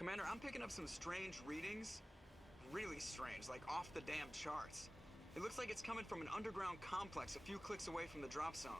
Commander, I'm picking up some strange readings. Really strange, like off the damn charts. It looks like it's coming from an underground complex a few clicks away from the drop zone.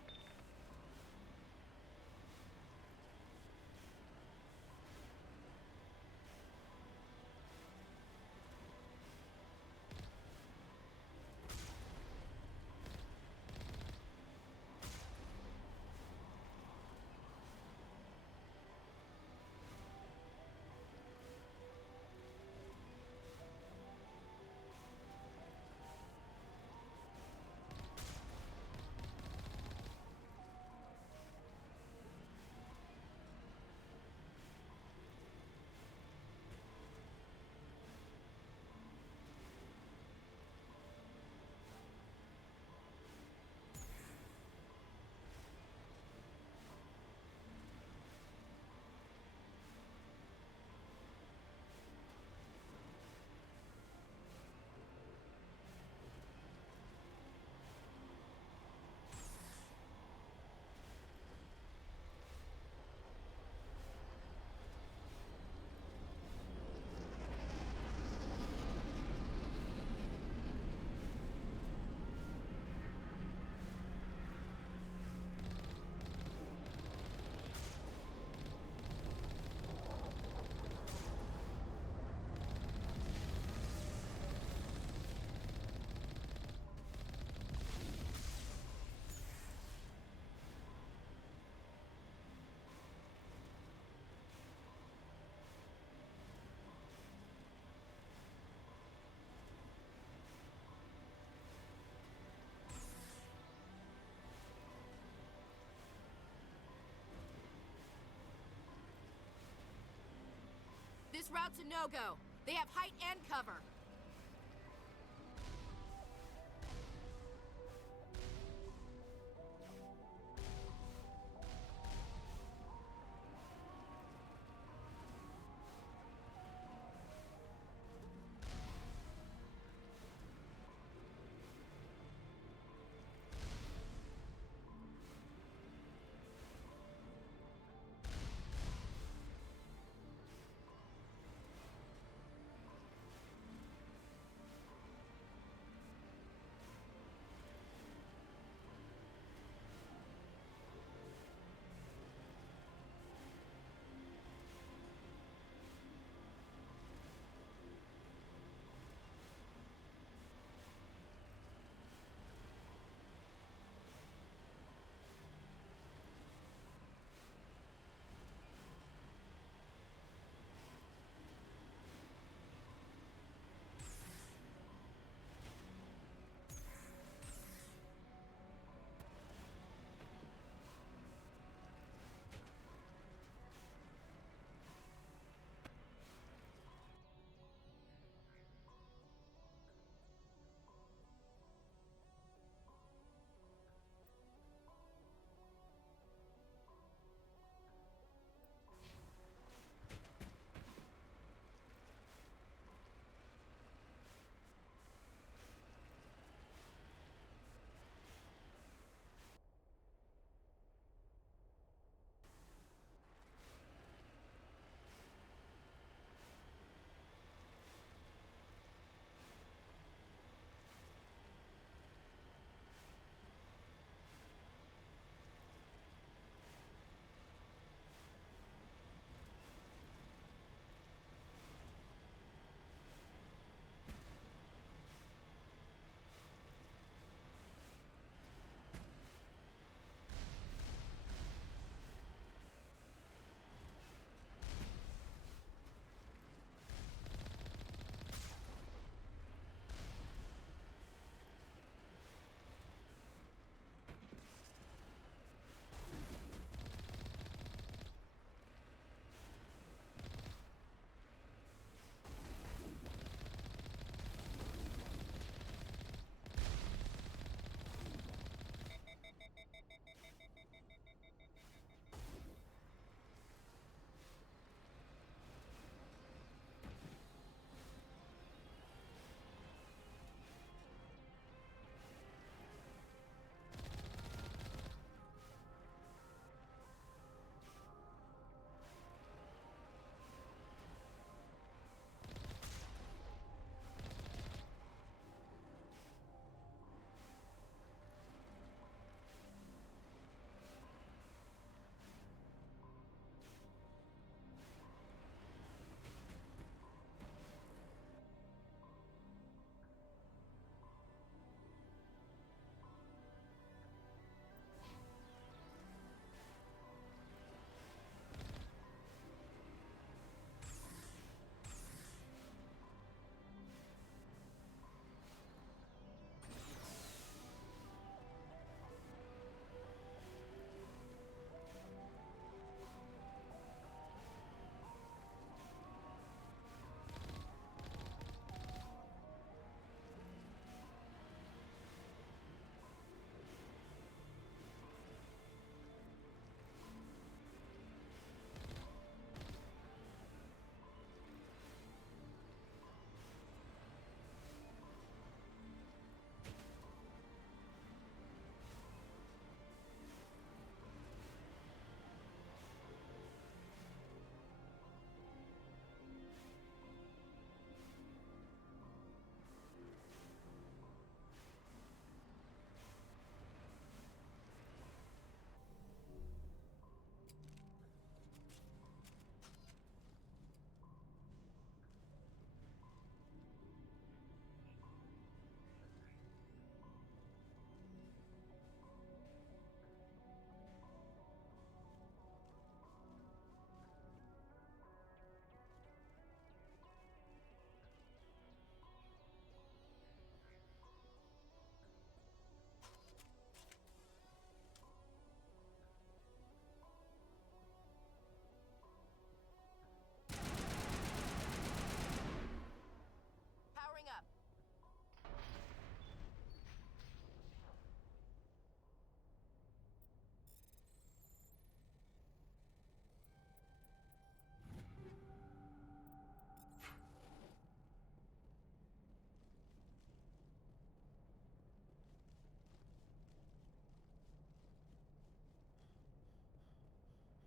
This route's a no-go. They have height and cover.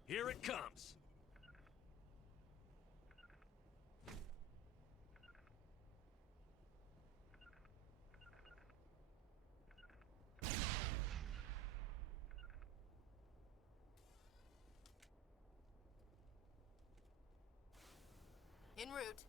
Here it comes. En route.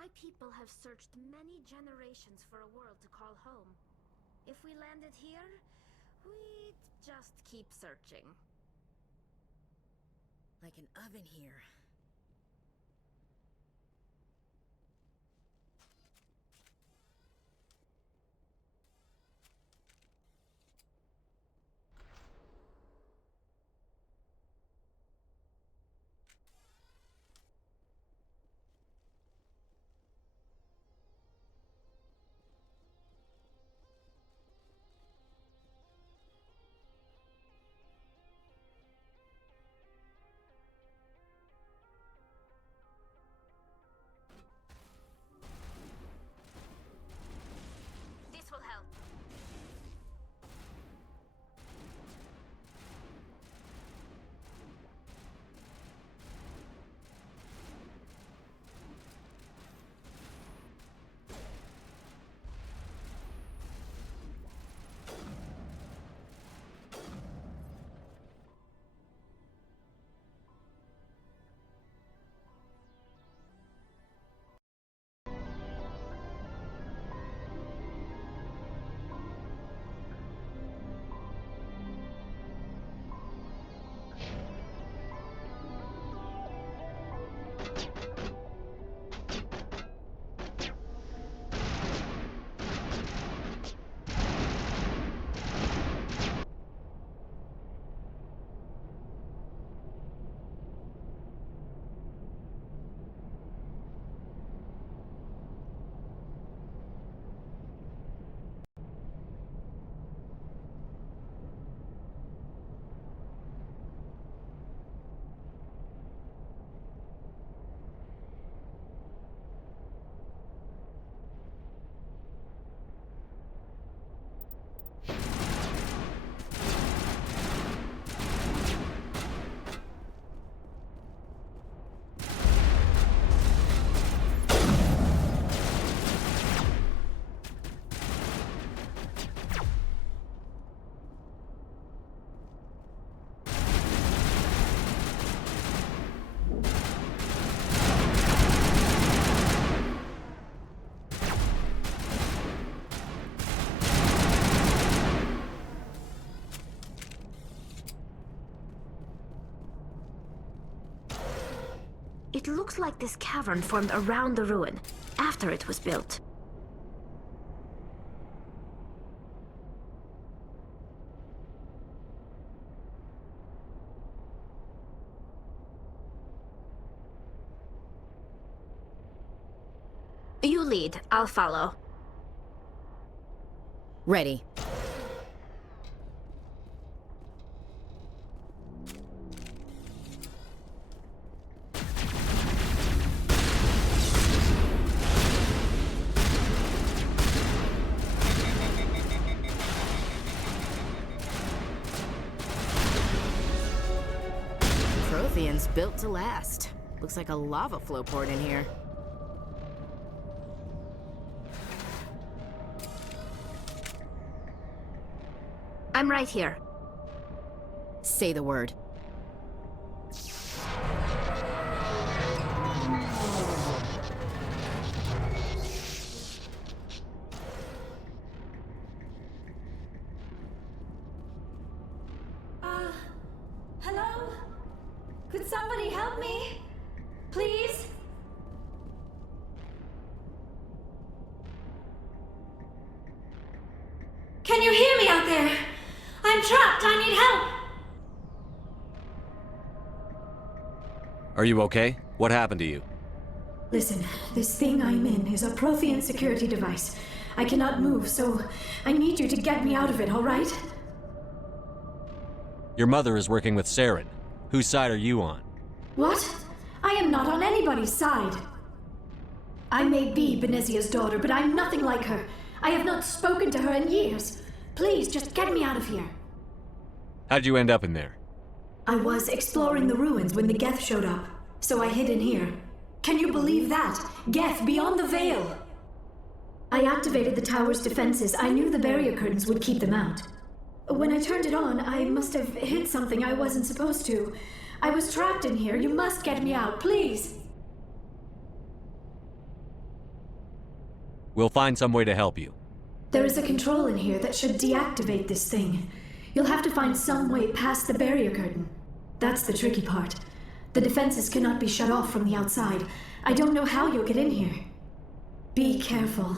My people have searched many generations for a world to call home. If we landed here, we'd just keep searching. Like an oven here. This will help. It looks like this cavern formed around the ruin, after it was built. You lead, I'll follow. Ready. Prothean's built to last. Looks like a lava flow port in here. I'm right here. Say the word. Hello? Could somebody help me? Please? Can you hear me out there? I'm trapped. I need help. Are you okay? What happened to you? Listen, this thing I'm in is a Prothean security device. I cannot move, so I need you to get me out of it, all right? Your mother is working with Saren. Whose side are you on? What? I am not on anybody's side. I may be Benezia's daughter, but I'm nothing like her. I have not spoken to her in years. Please, just get me out of here. How'd you end up in there? I was exploring the ruins when the Geth showed up, so I hid in here. Can you believe that? Geth, beyond the veil! I activated the tower's defenses. I knew the barrier curtains would keep them out. When I turned it on, I must have hit something I wasn't supposed to. I was trapped in here. You must get me out, please! We'll find some way to help you. There is a control in here that should deactivate this thing. You'll have to find some way past the barrier curtain. That's the tricky part. The defenses cannot be shut off from the outside. I don't know how you'll get in here. Be careful.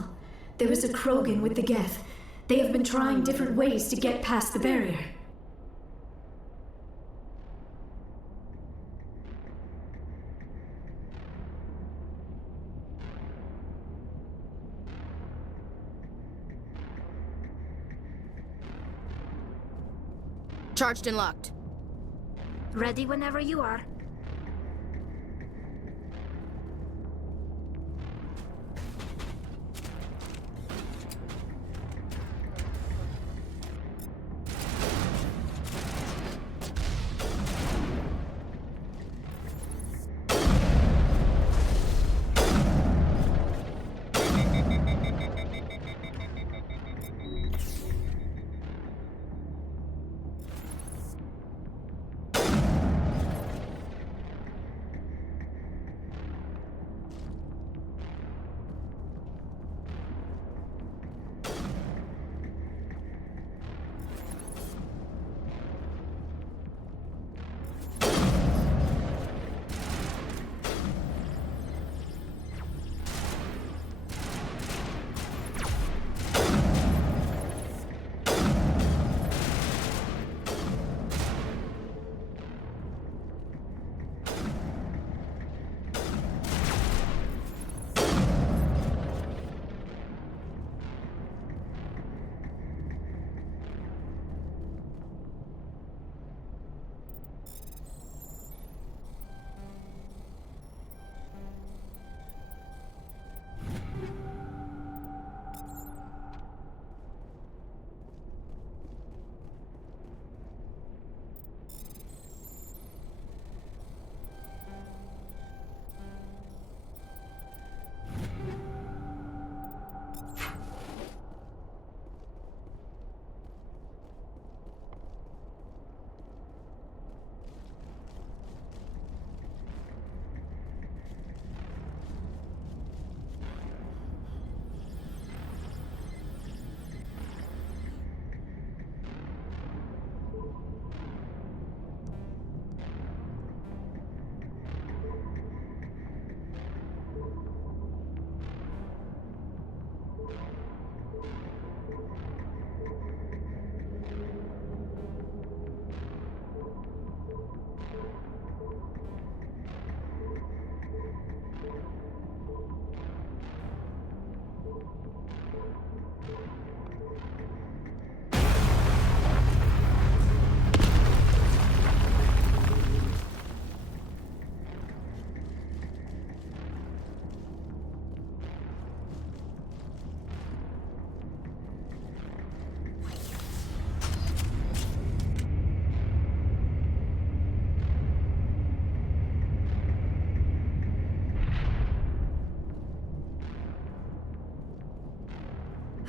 There is a Krogan with the Geth. They have been trying different ways to get past the barrier. Charged and locked. Ready whenever you are.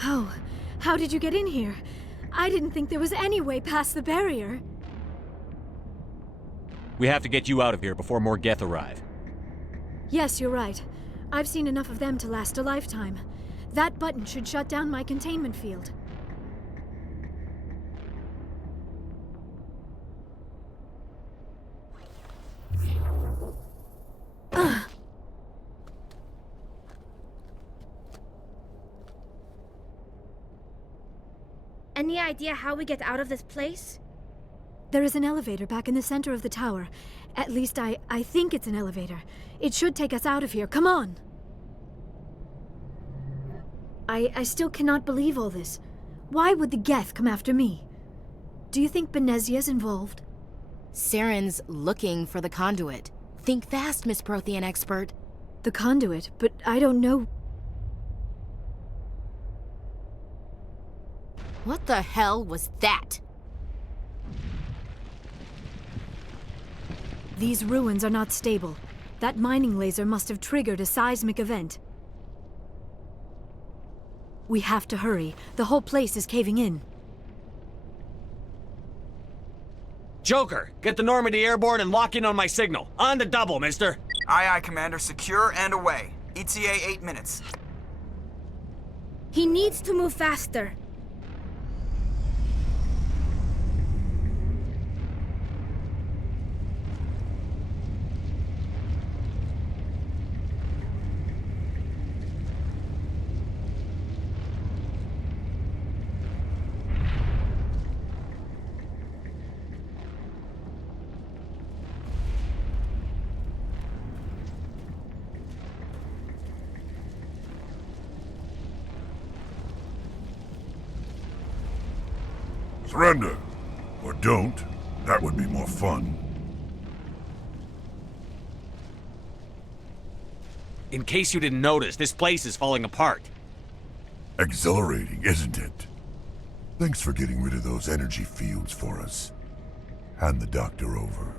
Oh, how did you get in here? I didn't think there was any way past the barrier. We have to get you out of here before more Geth arrive. Yes, you're right. I've seen enough of them to last a lifetime. That button should shut down my containment field. Any idea how we get out of this place? There is an elevator back in the center of the tower. At least I think it's an elevator. It should take us out of here. Come on! I still cannot believe all this. Why would the Geth come after me? Do you think Benezia's involved? Saren's looking for the conduit. Think fast, Miss Prothean expert. The conduit, but I don't know. What the hell was that? These ruins are not stable. That mining laser must have triggered a seismic event. We have to hurry. The whole place is caving in. Joker, get the Normandy airborne and lock in on my signal. On the double, mister. Aye, aye, Commander. Secure and away. ETA 8 minutes. He needs to move faster. Surrender. Or don't. That would be more fun. In case you didn't notice, this place is falling apart. Exhilarating, isn't it? Thanks for getting rid of those energy fields for us. Hand the doctor over.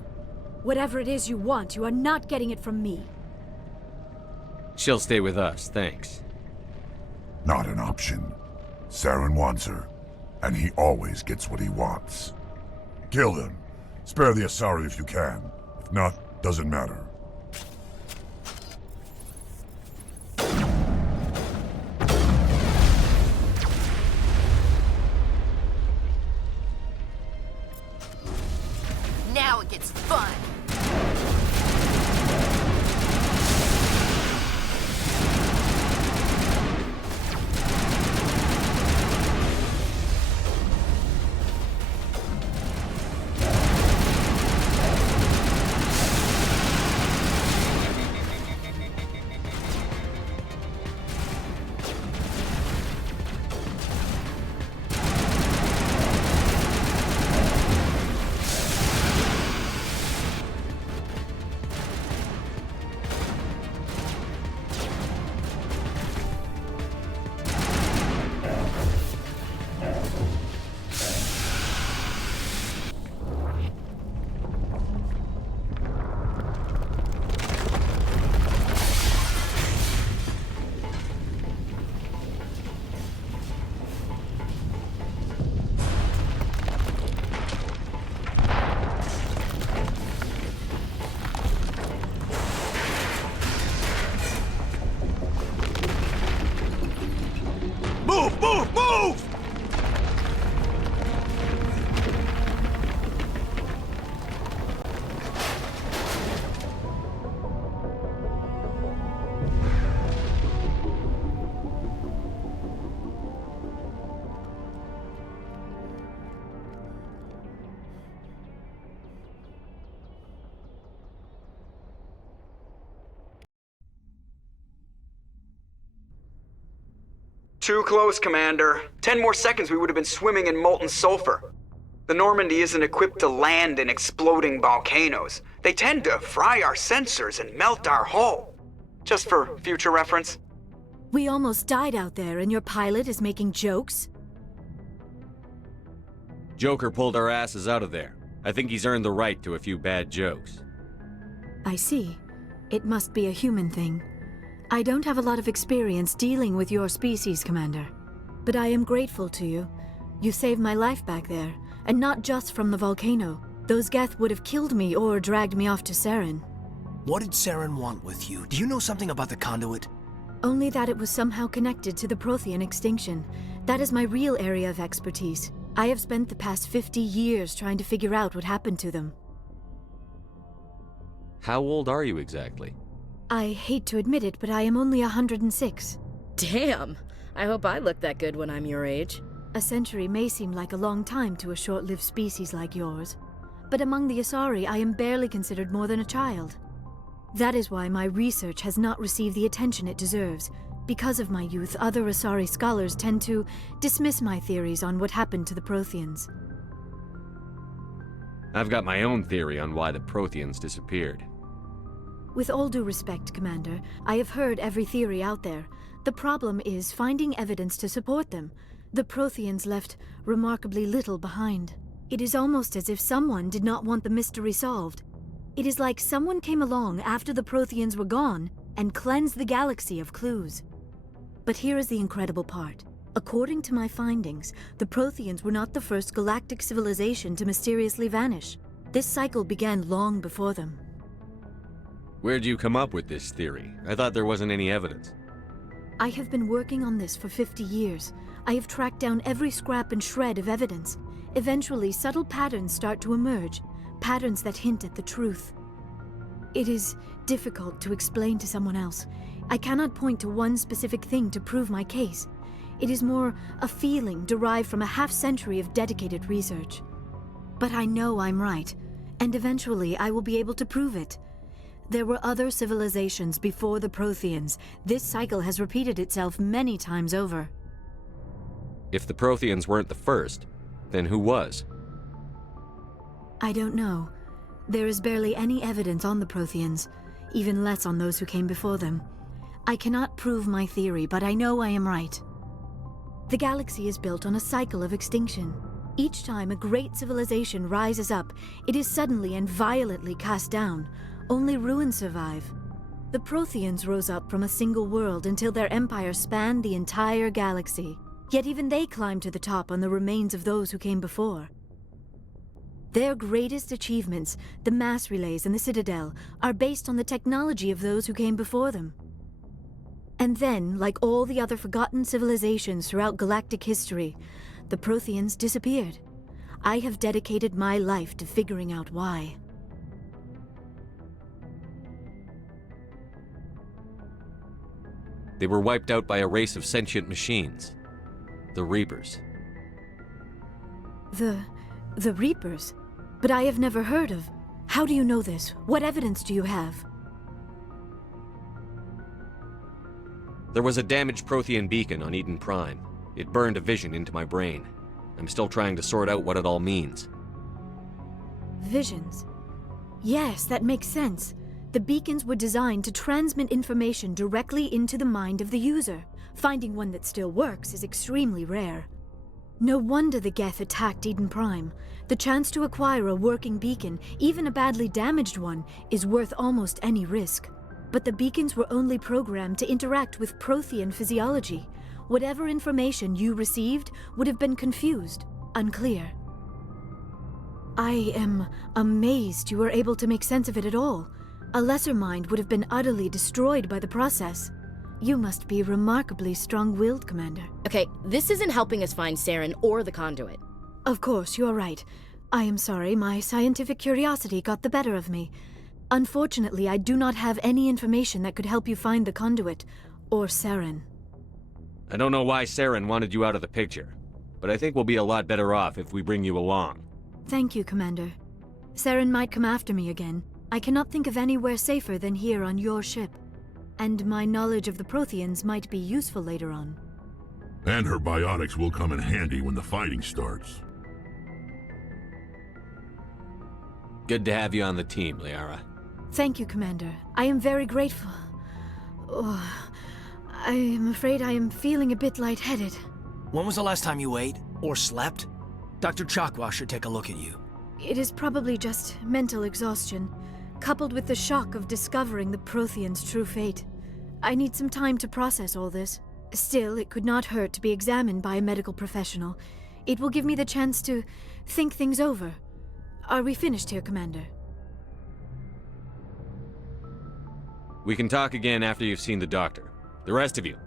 Whatever it is you want, you are not getting it from me. She'll stay with us, thanks. Not an option. Saren wants her, and he always gets what he wants. Kill him. Spare the Asari if you can. If not, doesn't matter. Now it gets fun. Move! Move! Move! Too close, Commander. 10 more seconds we would have been swimming in molten sulfur. The Normandy isn't equipped to land in exploding volcanoes. They tend to fry our sensors and melt our hull. Just for future reference. We almost died out there, and your pilot is making jokes? Joker pulled our asses out of there. I think he's earned the right to a few bad jokes. I see. It must be a human thing. I don't have a lot of experience dealing with your species, Commander. But I am grateful to you. You saved my life back there, and not just from the volcano. Those Geth would have killed me or dragged me off to Saren. What did Saren want with you? Do you know something about the conduit? Only that it was somehow connected to the Prothean extinction. That is my real area of expertise. I have spent the past 50 years trying to figure out what happened to them. How old are you exactly? I hate to admit it, but I am only 106. Damn. I hope I look that good when I'm your age. A century may seem like a long time to a short-lived species like yours. But among the Asari, I am barely considered more than a child. That is why my research has not received the attention it deserves. Because of my youth, other Asari scholars tend to dismiss my theories on what happened to the Protheans. I've got my own theory on why the Protheans disappeared. With all due respect, Commander, I have heard every theory out there. The problem is finding evidence to support them. The Protheans left remarkably little behind. It is almost as if someone did not want the mystery solved. It is like someone came along after the Protheans were gone and cleansed the galaxy of clues. But here is the incredible part. According to my findings, the Protheans were not the first galactic civilization to mysteriously vanish. This cycle began long before them. Where'd you come up with this theory? I thought there wasn't any evidence. I have been working on this for 50 years. I have tracked down every scrap and shred of evidence. Eventually, subtle patterns start to emerge, patterns that hint at the truth. It is difficult to explain to someone else. I cannot point to one specific thing to prove my case. It is more a feeling derived from a half-century of dedicated research. But I know I'm right, and eventually I will be able to prove it. There were other civilizations before the Protheans. This cycle has repeated itself many times over. If the Protheans weren't the first, then who was? I don't know. There is barely any evidence on the Protheans, even less on those who came before them. I cannot prove my theory, but I know I am right. The galaxy is built on a cycle of extinction. Each time a great civilization rises up, it is suddenly and violently cast down. Only ruins survive. The Protheans rose up from a single world until their empire spanned the entire galaxy. Yet even they climbed to the top on the remains of those who came before. Their greatest achievements, the mass relays and the Citadel, are based on the technology of those who came before them. And then, like all the other forgotten civilizations throughout galactic history, the Protheans disappeared. I have dedicated my life to figuring out why. They were wiped out by a race of sentient machines. The Reapers. The Reapers? But I have never heard of. How do you know this? What evidence do you have? There was a damaged Prothean beacon on Eden Prime. It burned a vision into my brain. I'm still trying to sort out what it all means. Visions? Yes, that makes sense. The beacons were designed to transmit information directly into the mind of the user. Finding one that still works is extremely rare. No wonder the Geth attacked Eden Prime. The chance to acquire a working beacon, even a badly damaged one, is worth almost any risk. But the beacons were only programmed to interact with Prothean physiology. Whatever information you received would have been confused, unclear. I am amazed you were able to make sense of it at all. A lesser mind would have been utterly destroyed by the process. You must be remarkably strong-willed, Commander. Okay, this isn't helping us find Saren or the conduit. Of course, you are right. I am sorry, my scientific curiosity got the better of me. Unfortunately, I do not have any information that could help you find the conduit, or Saren. I don't know why Saren wanted you out of the picture, but I think we'll be a lot better off if we bring you along. Thank you, Commander. Saren might come after me again. I cannot think of anywhere safer than here on your ship. And my knowledge of the Protheans might be useful later on. And her biotics will come in handy when the fighting starts. Good to have you on the team, Liara. Thank you, Commander. I am very grateful. Oh, I am afraid I am feeling a bit lightheaded. When was the last time you ate? Or slept? Dr. Chakwa should take a look at you. It is probably just mental exhaustion, coupled with the shock of discovering the Protheans' true fate. I need some time to process all this. Still, it could not hurt to be examined by a medical professional. It will give me the chance to think things over. Are we finished here, Commander? We can talk again after you've seen the doctor. The rest of you,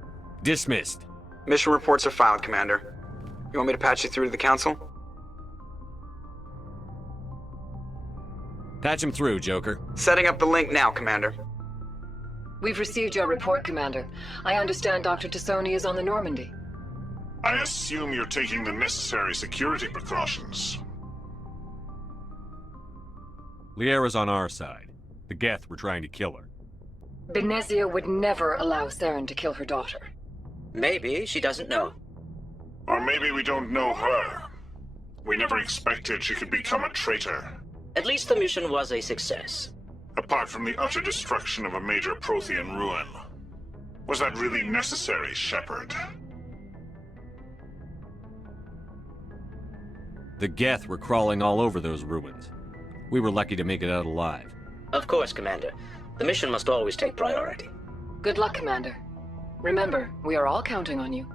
dismissed. Mission reports are filed, Commander. You want me to patch you through to the Council? Patch him through, Joker. Setting up the link now, Commander. We've received your report, Commander. I understand Dr. Tassoni is on the Normandy. I assume you're taking the necessary security precautions. Liara's on our side. The Geth were trying to kill her. Benezia would never allow Saren to kill her daughter. Maybe she doesn't know. Or maybe we don't know her. We never expected she could become a traitor. At least the mission was a success. Apart from the utter destruction of a major Prothean ruin. Was that really necessary, Shepard? The Geth were crawling all over those ruins. We were lucky to make it out alive. Of course, Commander. The mission must always take priority. Good luck, Commander. Remember, we are all counting on you.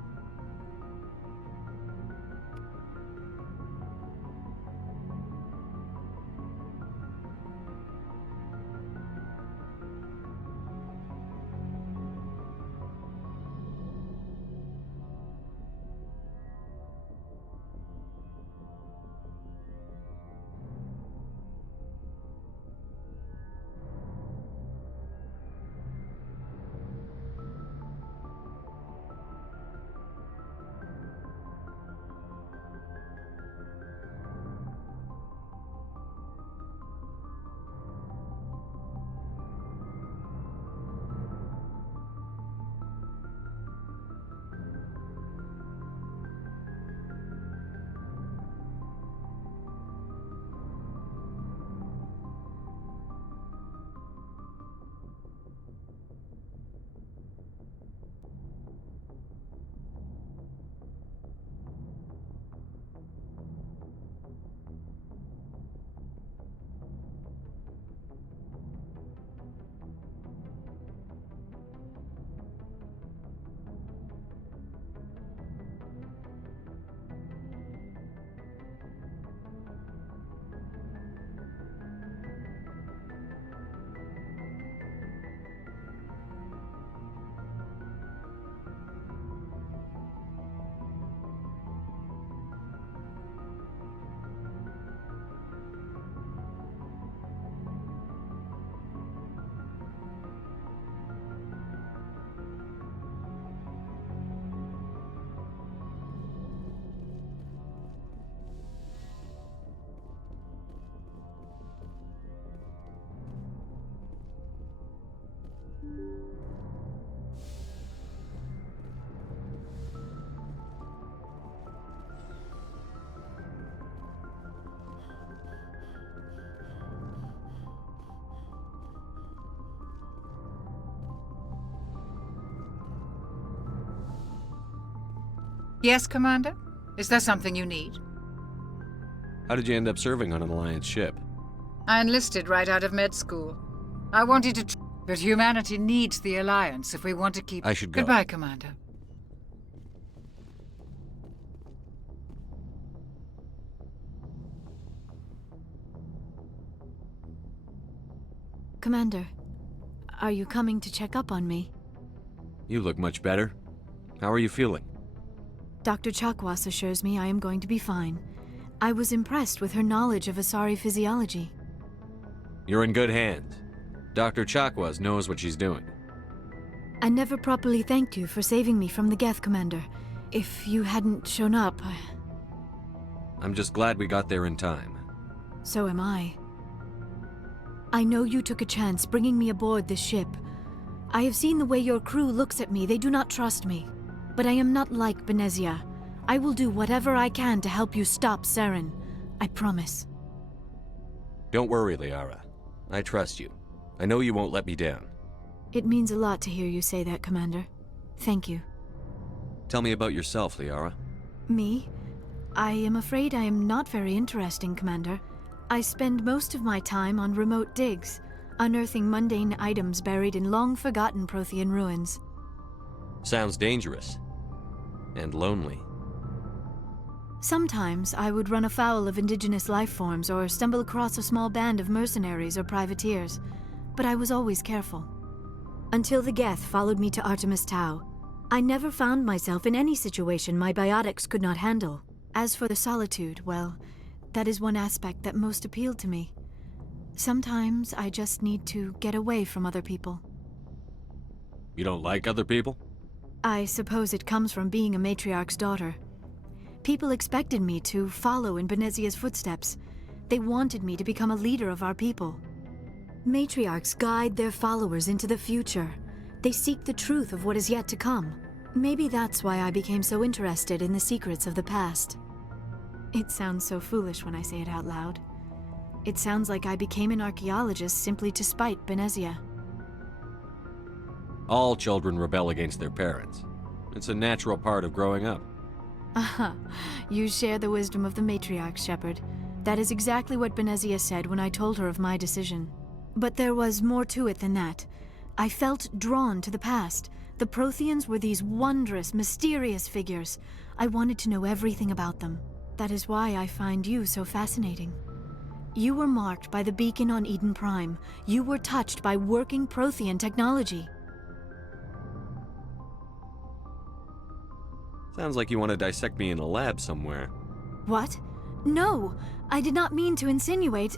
Yes, Commander? Is there something you need? How did you end up serving on an Alliance ship? I enlisted right out of med school. I wanted to but humanity needs the Alliance if we want to keep... I should go. Goodbye, Commander. Commander, are you coming to check up on me? You look much better. How are you feeling? Dr. Chakwas assures me I am going to be fine. I was impressed with her knowledge of Asari physiology. You're in good hands. Dr. Chakwas knows what she's doing. I never properly thanked you for saving me from the Geth, Commander. If you hadn't shown up, I'm just glad we got there in time. So am I. I know you took a chance bringing me aboard this ship. I have seen the way your crew looks at me. They do not trust me. But I am not like Benezia. I will do whatever I can to help you stop Saren. I promise. Don't worry, Liara. I trust you. I know you won't let me down. It means a lot to hear you say that, Commander. Thank you. Tell me about yourself, Liara. Me? I am afraid I am not very interesting, Commander. I spend most of my time on remote digs, unearthing mundane items buried in long-forgotten Prothean ruins. Sounds dangerous. And lonely. Sometimes I would run afoul of indigenous life forms or stumble across a small band of mercenaries or privateers, but I was always careful. Until the Geth followed me to Artemis Tau, I never found myself in any situation my biotics could not handle. As for the solitude, well, that is one aspect that most appealed to me. Sometimes I just need to get away from other people. You don't like other people? I suppose it comes from being a matriarch's daughter. People expected me to follow in Benezia's footsteps. They wanted me to become a leader of our people. Matriarchs guide their followers into the future. They seek the truth of what is yet to come. Maybe that's why I became so interested in the secrets of the past. It sounds so foolish when I say it out loud. It sounds like I became an archaeologist simply to spite Benezia. All children rebel against their parents. It's a natural part of growing up. Aha, you share the wisdom of the matriarch, Shepard. That is exactly what Benezia said when I told her of my decision. But there was more to it than that. I felt drawn to the past. The Protheans were these wondrous, mysterious figures. I wanted to know everything about them. That is why I find you so fascinating. You were marked by the beacon on Eden Prime. You were touched by working Prothean technology. Sounds like you want to dissect me in a lab somewhere. What? No! I did not mean to insinuate.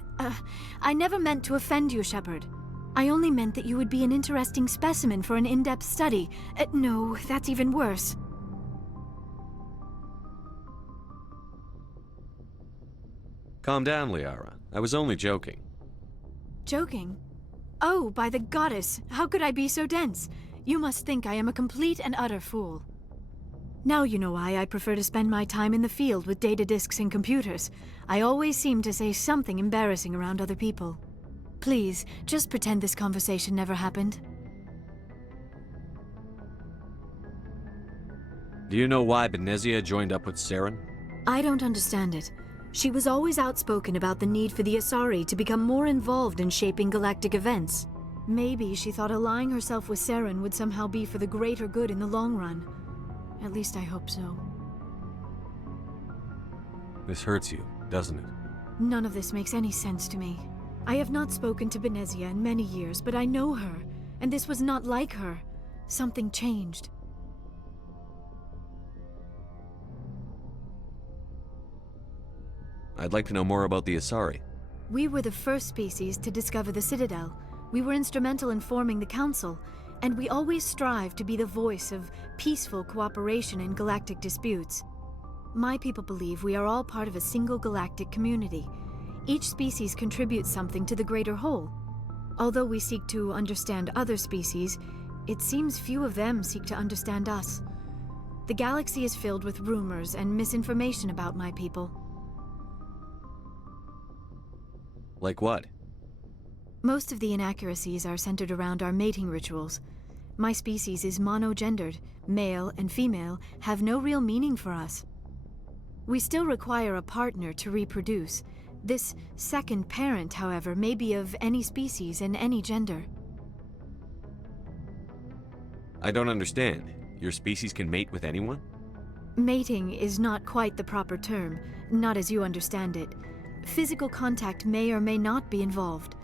I never meant to offend you, Shepard. I only meant that you would be an interesting specimen for an in-depth study. No, that's even worse. Calm down, Liara. I was only joking. Joking? Oh, by the goddess, how could I be so dense? You must think I am a complete and utter fool. Now you know why I prefer to spend my time in the field with data disks and computers. I always seem to say something embarrassing around other people. Please, just pretend this conversation never happened. Do you know why Benezia joined up with Saren? I don't understand it. She was always outspoken about the need for the Asari to become more involved in shaping galactic events. Maybe she thought allying herself with Saren would somehow be for the greater good in the long run. At least I hope so. This hurts you, doesn't it? None of this makes any sense to me. I have not spoken to Benezia in many years, but I know her, and this was not like her. Something changed. I'd like to know more about the Asari. We were the first species to discover the Citadel. We were instrumental in forming the Council, and we always strive to be the voice of peaceful cooperation in galactic disputes. My people believe we are all part of a single galactic community. Each species contributes something to the greater whole. Although we seek to understand other species, it seems few of them seek to understand us. The galaxy is filled with rumors and misinformation about my people. Like what? Most of the inaccuracies are centered around our mating rituals. My species is monogendered. Male and female have no real meaning for us. We still require a partner to reproduce. This second parent, however, may be of any species and any gender. I don't understand. Your species can mate with anyone? Mating is not quite the proper term, not as you understand it. Physical contact may or may not be involved,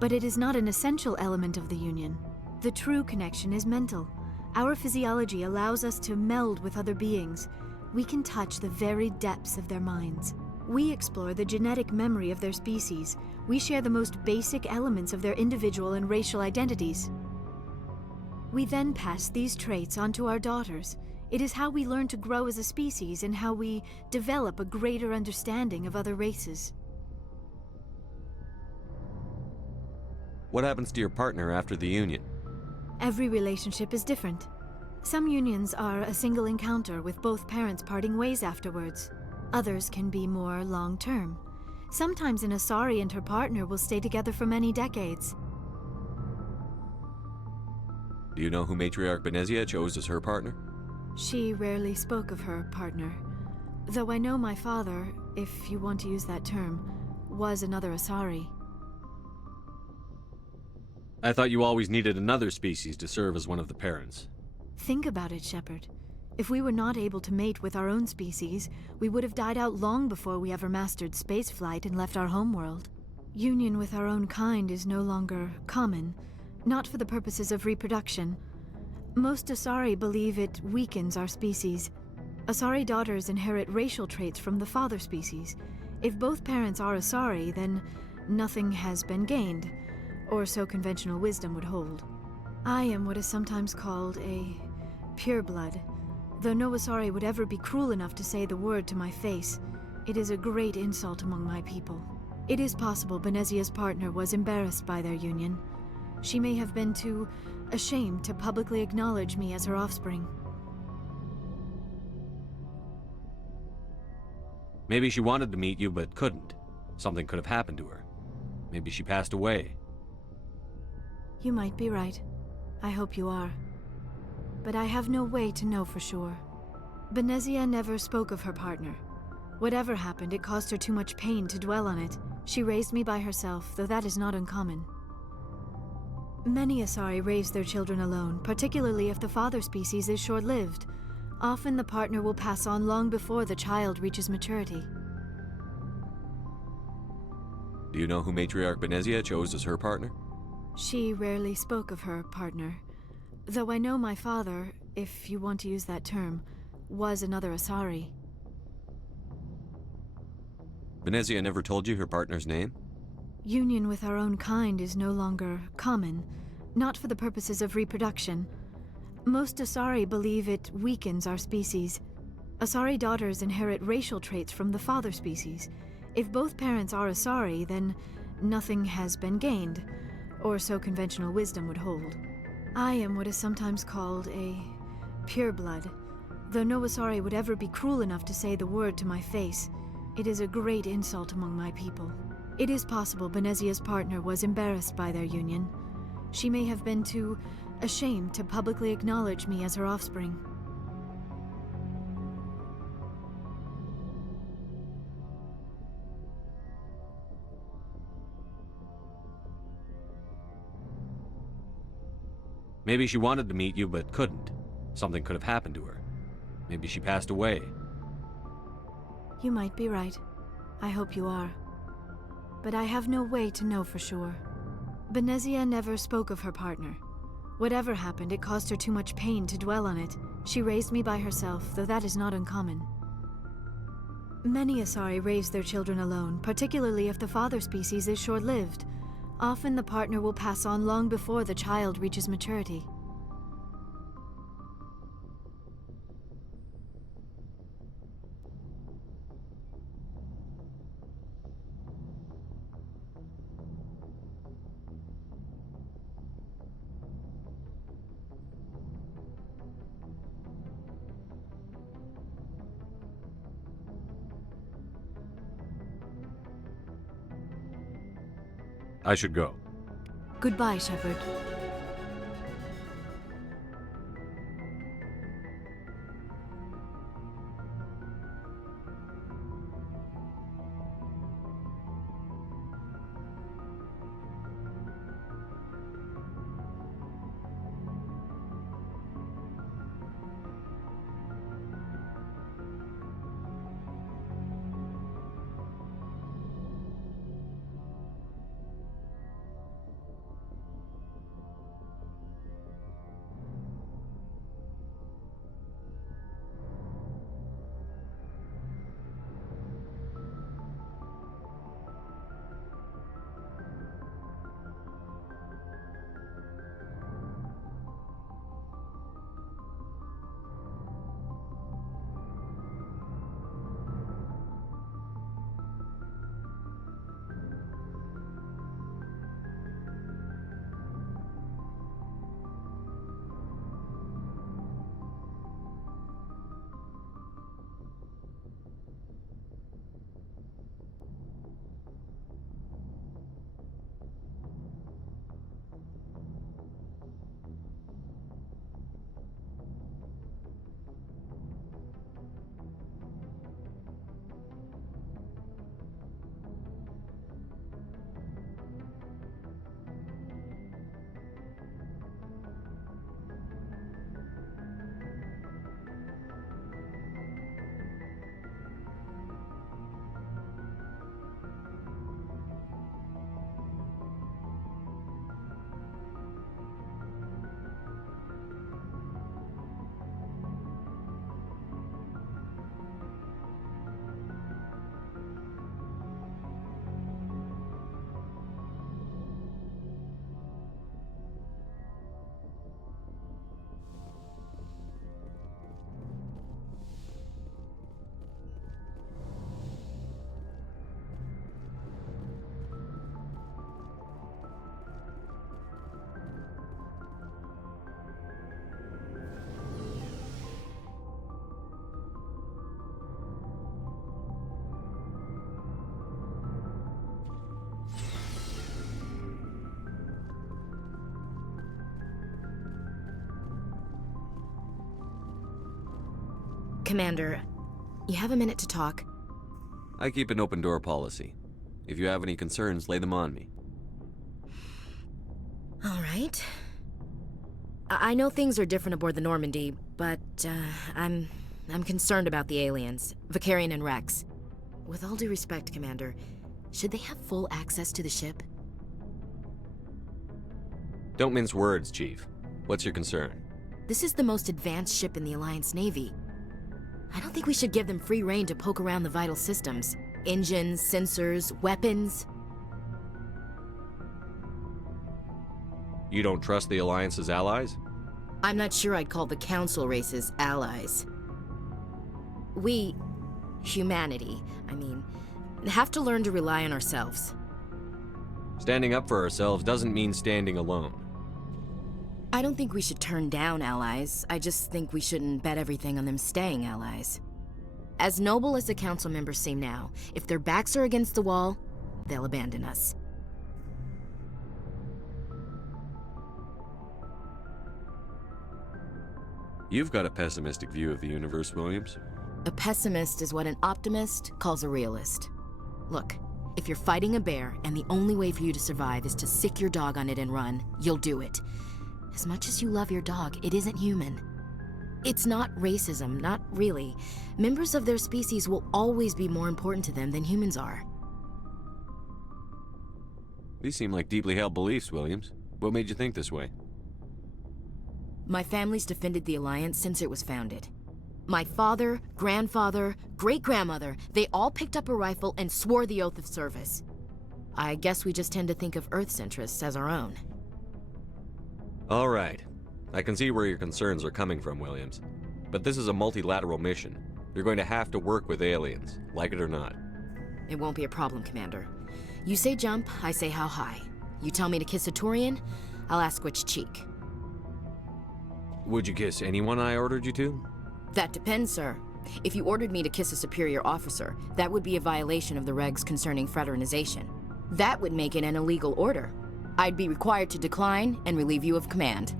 but it is not an essential element of the union. The true connection is mental. Our physiology allows us to meld with other beings. We can touch the very depths of their minds. We explore the genetic memory of their species. We share the most basic elements of their individual and racial identities. We then pass these traits on to our daughters. It is how we learn to grow as a species and how we develop a greater understanding of other races. What happens to your partner after the union? Every relationship is different. Some unions are a single encounter with both parents parting ways afterwards. Others can be more long-term. Sometimes an Asari and her partner will stay together for many decades. Do you know who Matriarch Benezia chose as her partner? She rarely spoke of her partner. Though I know my father, if you want to use that term, was another Asari. I thought you always needed another species to serve as one of the parents. Think about it, Shepard. If we were not able to mate with our own species, we would have died out long before we ever mastered spaceflight and left our homeworld. Union with our own kind is no longer common, not for the purposes of reproduction. Most Asari believe it weakens our species. Asari daughters inherit racial traits from the father species. If both parents are Asari, then nothing has been gained, or so conventional wisdom would hold. I am what is sometimes called a pureblood. Though no Asari would ever be cruel enough to say the word to my face, it is a great insult among my people. It is possible Benezia's partner was embarrassed by their union. She may have been too ashamed to publicly acknowledge me as her offspring. Maybe she wanted to meet you but couldn't. Something could have happened to her. Maybe she passed away. You might be right. I hope you are. But I have no way to know for sure. Benezia never spoke of her partner. Whatever happened, it caused her too much pain to dwell on it. She raised me by herself, though that is not uncommon. Many Asari raise their children alone, particularly if the father species is short-lived. Often the partner will pass on long before the child reaches maturity. Do you know who Matriarch Benezia chose as her partner? She rarely spoke of her partner. Though I know my father, if you want to use that term, was another Asari. Benezia never told you her partner's name? Union with our own kind is no longer common, not for the purposes of reproduction. Most Asari believe it weakens our species. Asari daughters inherit racial traits from the father species. If both parents are Asari, then nothing has been gained, or so conventional wisdom would hold. I am what is sometimes called a pureblood. Though no Asari would ever be cruel enough to say the word to my face, it is a great insult among my people. It is possible Benezia's partner was embarrassed by their union. She may have been too ashamed to publicly acknowledge me as her offspring. Maybe she wanted to meet you but couldn't. Something could have happened to her. Maybe she passed away. You might be right. I hope you are. But I have no way to know for sure. Benezia never spoke of her partner. Whatever happened, it caused her too much pain to dwell on it. She raised me by herself, though that is not uncommon. Many Asari raise their children alone, particularly if the father species is short-lived. Often the partner will pass on long before the child reaches maturity. I should go. Goodbye, Shepard. Commander, you have a minute to talk? I keep an open door policy. If you have any concerns, lay them on me. All right. I know things are different aboard the Normandy, but I'm concerned about the aliens, Vicarian and Rex. With all due respect, Commander, should they have full access to the ship? Don't mince words, Chief. What's your concern? This is the most advanced ship in the Alliance Navy. I don't think we should give them free rein to poke around the vital systems. Engines, sensors, weapons. You don't trust the Alliance's allies? I'm not sure I'd call the Council races allies. We, humanity, have to learn to rely on ourselves. Standing up for ourselves doesn't mean standing alone. I don't think we should turn down allies. I just think we shouldn't bet everything on them staying allies. As noble as the Council members seem now, if their backs are against the wall, they'll abandon us. You've got a pessimistic view of the universe, Williams. A pessimist is what an optimist calls a realist. Look, if you're fighting a bear and the only way for you to survive is to sick your dog on it and run, you'll do it. As much as you love your dog, it isn't human. It's not racism, not really. Members of their species will always be more important to them than humans are. These seem like deeply held beliefs, Williams. What made you think this way? My family's defended the Alliance since it was founded. My father, grandfather, great-grandmother, they all picked up a rifle and swore the oath of service. I guess we just tend to think of Earth's interests as our own. All right. I can see where your concerns are coming from, Williams. But this is a multilateral mission. You're going to have to work with aliens, like it or not. It won't be a problem, Commander. You say jump, I say how high. You tell me to kiss a Turian, I'll ask which cheek. Would you kiss anyone I ordered you to? That depends, sir. If you ordered me to kiss a superior officer, that would be a violation of the regs concerning fraternization. That would make it an illegal order. I'd be required to decline and relieve you of command.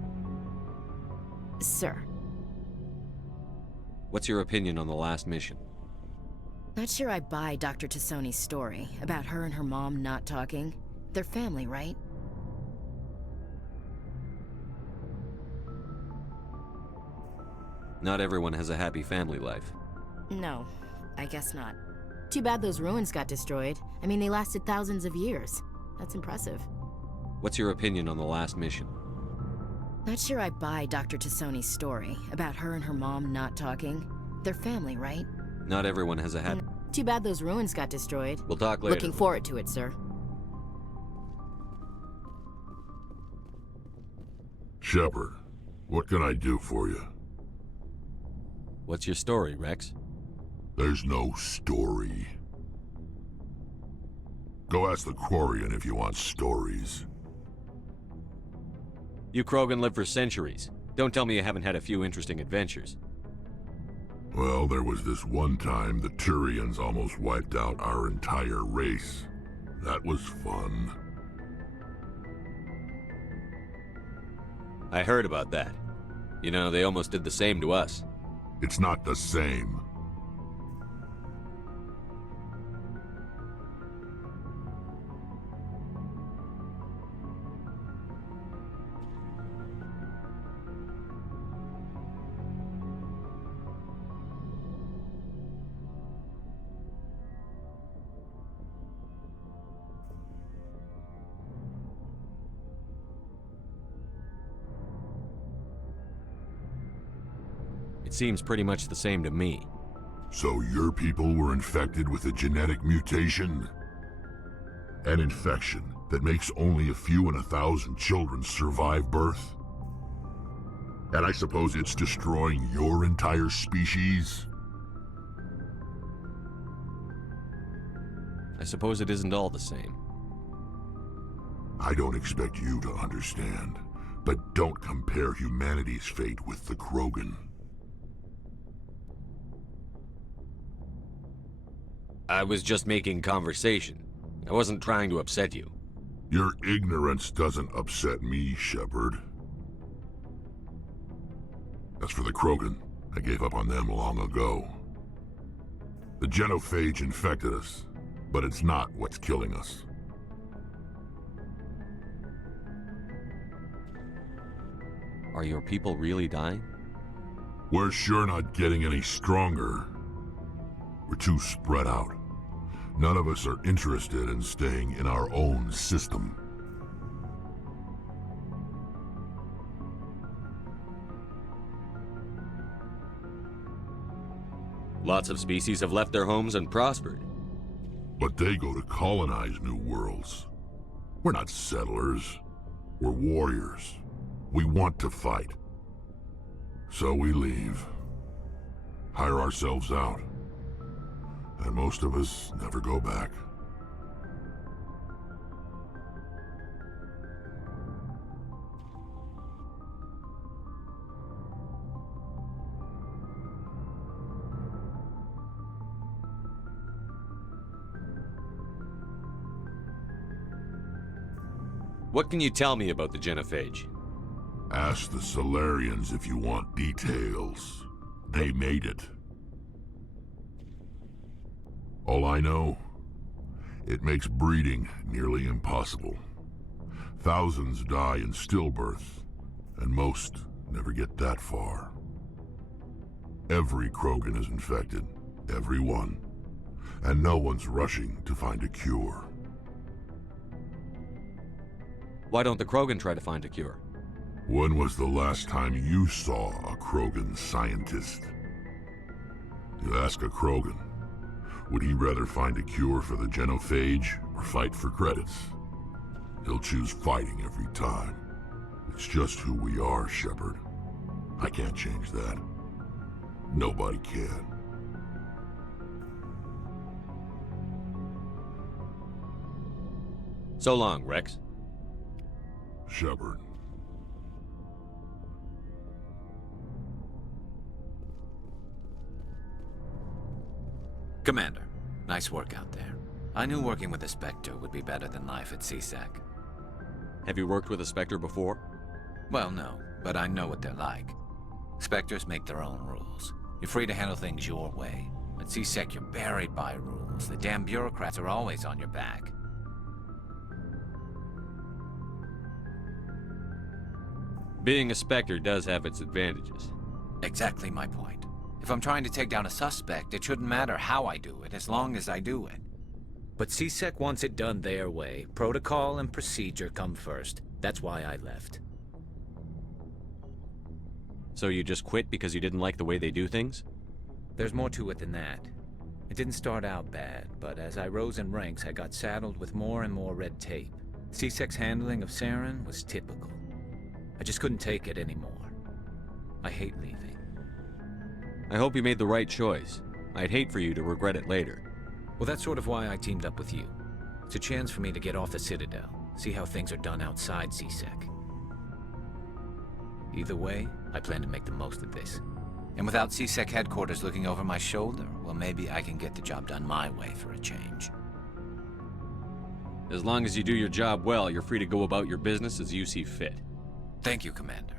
Sir. What's your opinion on the last mission? Not sure I buy Dr. Tassoni's story about her and her mom not talking. They're family, right? Not everyone has a happy family life. No, I guess not. Too bad those ruins got destroyed. I mean, they lasted thousands of years. That's impressive. What's your opinion on the last mission? Not sure I buy Dr. Tassoni's story about her and her mom not talking. They're family, right? Not everyone has a happy... Too bad those ruins got destroyed. We'll talk later. Looking forward to it, sir. Shepard, what can I do for you? What's your story, Rex? There's no story. Go ask the Quarian if you want stories. You Krogan lived for centuries. Don't tell me you haven't had a few interesting adventures. Well, there was this one time the Turians almost wiped out our entire race. That was fun. I heard about that. You know, they almost did the same to us. It's not the same. It seems pretty much the same to me. So your people were infected with a genetic mutation? An infection that makes only a few in 1,000 children survive birth? And I suppose it's destroying your entire species? I suppose it isn't all the same. I don't expect you to understand, but don't compare humanity's fate with the Krogan. I was just making conversation. I wasn't trying to upset you. Your ignorance doesn't upset me, Shepard. As for the Krogan, I gave up on them long ago. The genophage infected us, but it's not what's killing us. Are your people really dying? We're sure not getting any stronger. We're too spread out. None of us are interested in staying in our own system. Lots of species have left their homes and prospered. But they go to colonize new worlds. We're not settlers. We're warriors. We want to fight. So we leave. Hire ourselves out. And most of us never go back. What can you tell me about the genophage? Ask the Solarians if you want details. They made it. All I know, it makes breeding nearly impossible. Thousands die in stillbirth, and most never get that far. Every Krogan is infected, every one, and no one's rushing to find a cure. Why don't the Krogan try to find a cure? When was the last time you saw a Krogan scientist? You ask a Krogan, would he rather find a cure for the genophage or fight for credits? He'll choose fighting every time. It's just who we are, Shepard. I can't change that. Nobody can. So long, Rex. Shepard. Commander, nice work out there. I knew working with a Spectre would be better than life at CSEC. Have you worked with a Spectre before? Well, no, but I know what they're like. Spectres make their own rules. You're free to handle things your way. At CSEC, you're buried by rules. The damn bureaucrats are always on your back. Being a Spectre does have its advantages. Exactly my point. If I'm trying to take down a suspect, it shouldn't matter how I do it, as long as I do it. But CSEC wants it done their way. Protocol and procedure come first. That's why I left. So you just quit because you didn't like the way they do things? There's more to it than that. It didn't start out bad, but as I rose in ranks, I got saddled with more and more red tape. CSEC's handling of Saren was typical. I just couldn't take it anymore. I hate leaving. I hope you made the right choice. I'd hate for you to regret it later. Well, that's sort of why I teamed up with you. It's a chance for me to get off the Citadel, see how things are done outside CSEC. Either way, I plan to make the most of this. And without CSEC headquarters looking over my shoulder, well, maybe I can get the job done my way for a change. As long as you do your job well, you're free to go about your business as you see fit. Thank you, Commander.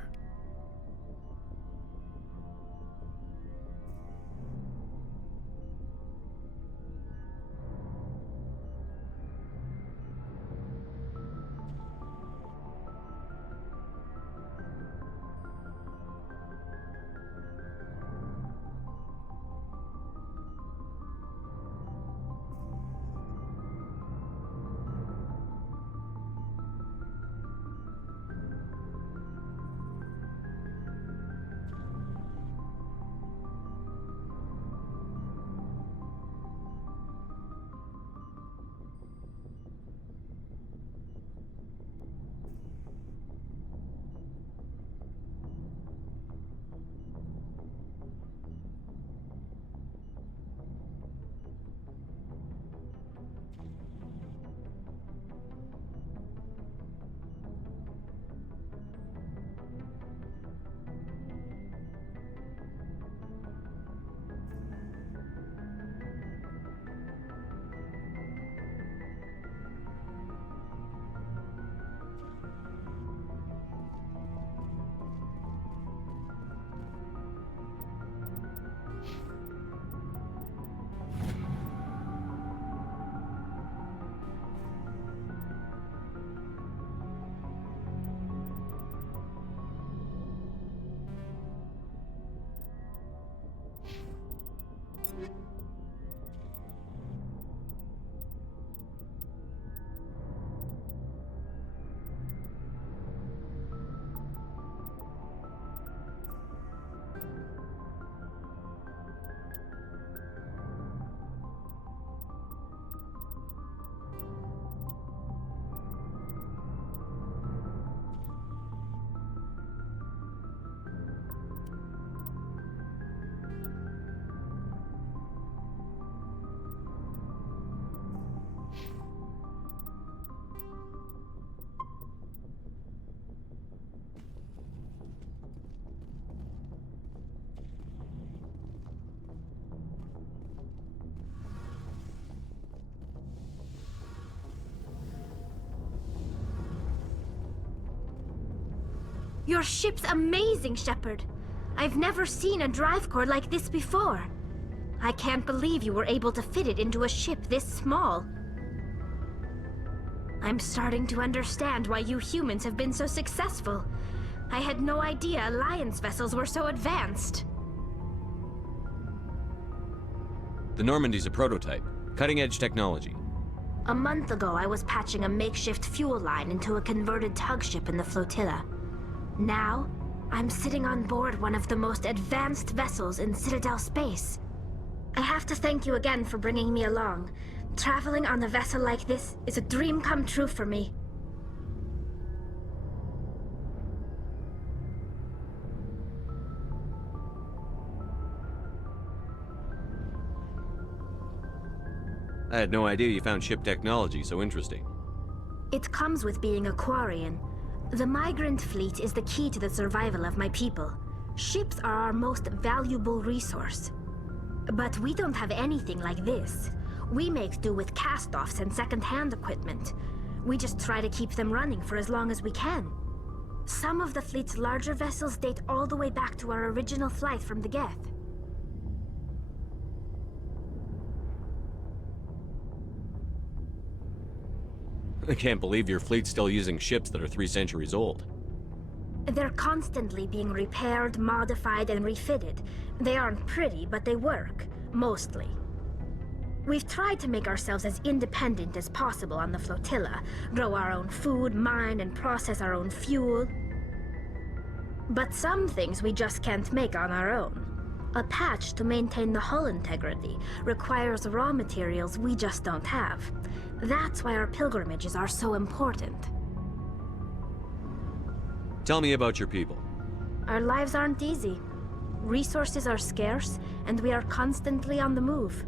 Your ship's amazing, Shepard. I've never seen a drive core like this before. I can't believe you were able to fit it into a ship this small. I'm starting to understand why you humans have been so successful. I had no idea Alliance vessels were so advanced. The Normandy's a prototype. Cutting-edge technology. A month ago, I was patching a makeshift fuel line into a converted tug ship in the flotilla. Now, I'm sitting on board one of the most advanced vessels in Citadel space. I have to thank you again for bringing me along. Traveling on a vessel like this is a dream come true for me. I had no idea you found ship technology so interesting. It comes with being a Quarian. The migrant fleet is the key to the survival of my people. Ships are our most valuable resource. But we don't have anything like this. We make do with cast-offs and second-hand equipment. We just try to keep them running for as long as we can. Some of the fleet's larger vessels date all the way back to our original flight from the Geth. I can't believe your fleet's still using ships that are 3 centuries old. They're constantly being repaired, modified, and refitted. They aren't pretty, but they work. Mostly. We've tried to make ourselves as independent as possible on the flotilla, grow our own food, mine and process our own fuel. But some things we just can't make on our own. A patch to maintain the hull integrity requires raw materials we just don't have. That's why our pilgrimages are so important. Tell me about your people. Our lives aren't easy. Resources are scarce, and we are constantly on the move.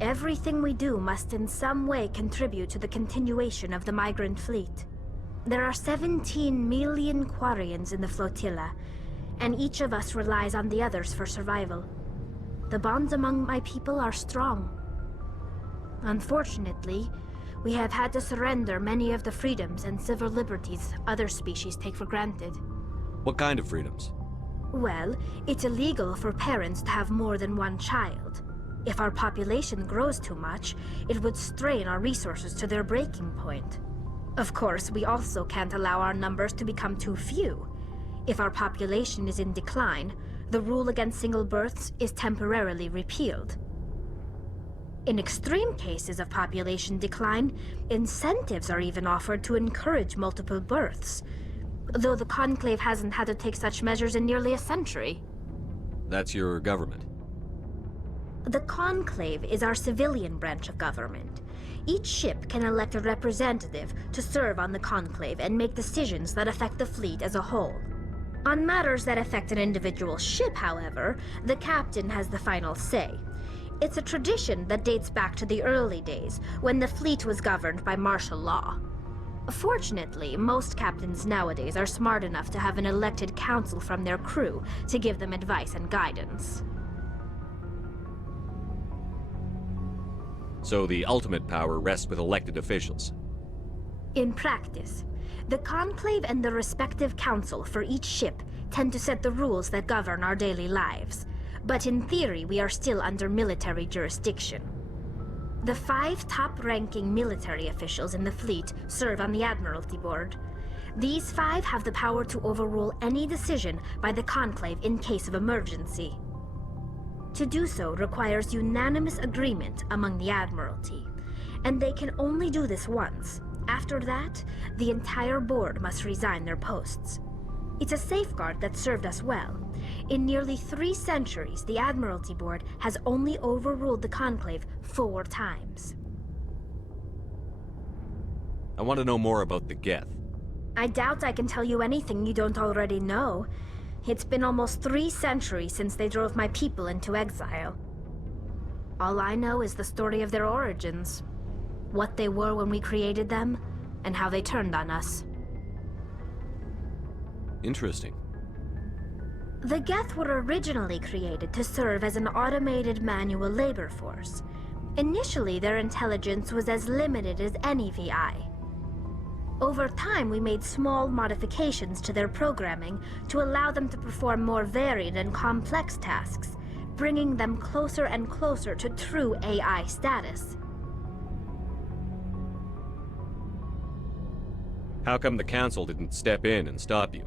Everything we do must in some way contribute to the continuation of the migrant fleet. There are 17 million Quarians in the flotilla, and each of us relies on the others for survival. The bonds among my people are strong. Unfortunately, we have had to surrender many of the freedoms and civil liberties other species take for granted. What kind of freedoms? Well, it's illegal for parents to have more than one child. If our population grows too much, it would strain our resources to their breaking point. Of course, we also can't allow our numbers to become too few. If our population is in decline, the rule against single births is temporarily repealed. In extreme cases of population decline, incentives are even offered to encourage multiple births, though the Conclave hasn't had to take such measures in nearly a century. That's your government. The Conclave is our civilian branch of government. Each ship can elect a representative to serve on the Conclave and make decisions that affect the fleet as a whole. On matters that affect an individual ship, however, the captain has the final say. It's a tradition that dates back to the early days, when the fleet was governed by martial law. Fortunately, most captains nowadays are smart enough to have an elected council from their crew to give them advice and guidance. So the ultimate power rests with elected officials. In practice, the Conclave and the respective council for each ship tend to set the rules that govern our daily lives. But in theory, we are still under military jurisdiction. The 5 top-ranking military officials in the fleet serve on the Admiralty Board. These 5 have the power to overrule any decision by the Conclave in case of emergency. To do so requires unanimous agreement among the Admiralty, and they can only do this once. After that, the entire board must resign their posts. It's a safeguard that served us well. In nearly 3 centuries, the Admiralty Board has only overruled the Conclave 4 times. I want to know more about the Geth. I doubt I can tell you anything you don't already know. It's been almost 3 centuries since they drove my people into exile. All I know is the story of their origins. What they were when we created them, and how they turned on us. Interesting. The Geth were originally created to serve as an automated manual labor force. Initially, their intelligence was as limited as any VI. Over time, we made small modifications to their programming to allow them to perform more varied and complex tasks, bringing them closer and closer to true AI status. How come the Council didn't step in and stop you?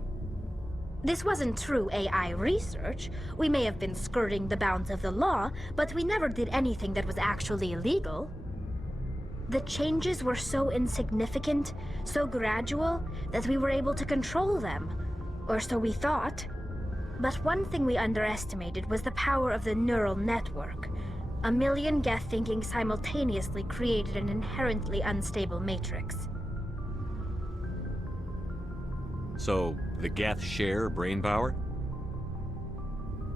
This wasn't true AI research. We may have been skirting the bounds of the law, but we never did anything that was actually illegal. The changes were so insignificant, so gradual, that we were able to control them. Or so we thought. But one thing we underestimated was the power of the neural network. A million Geth thinking simultaneously created an inherently unstable matrix. So, the Geth share brain power?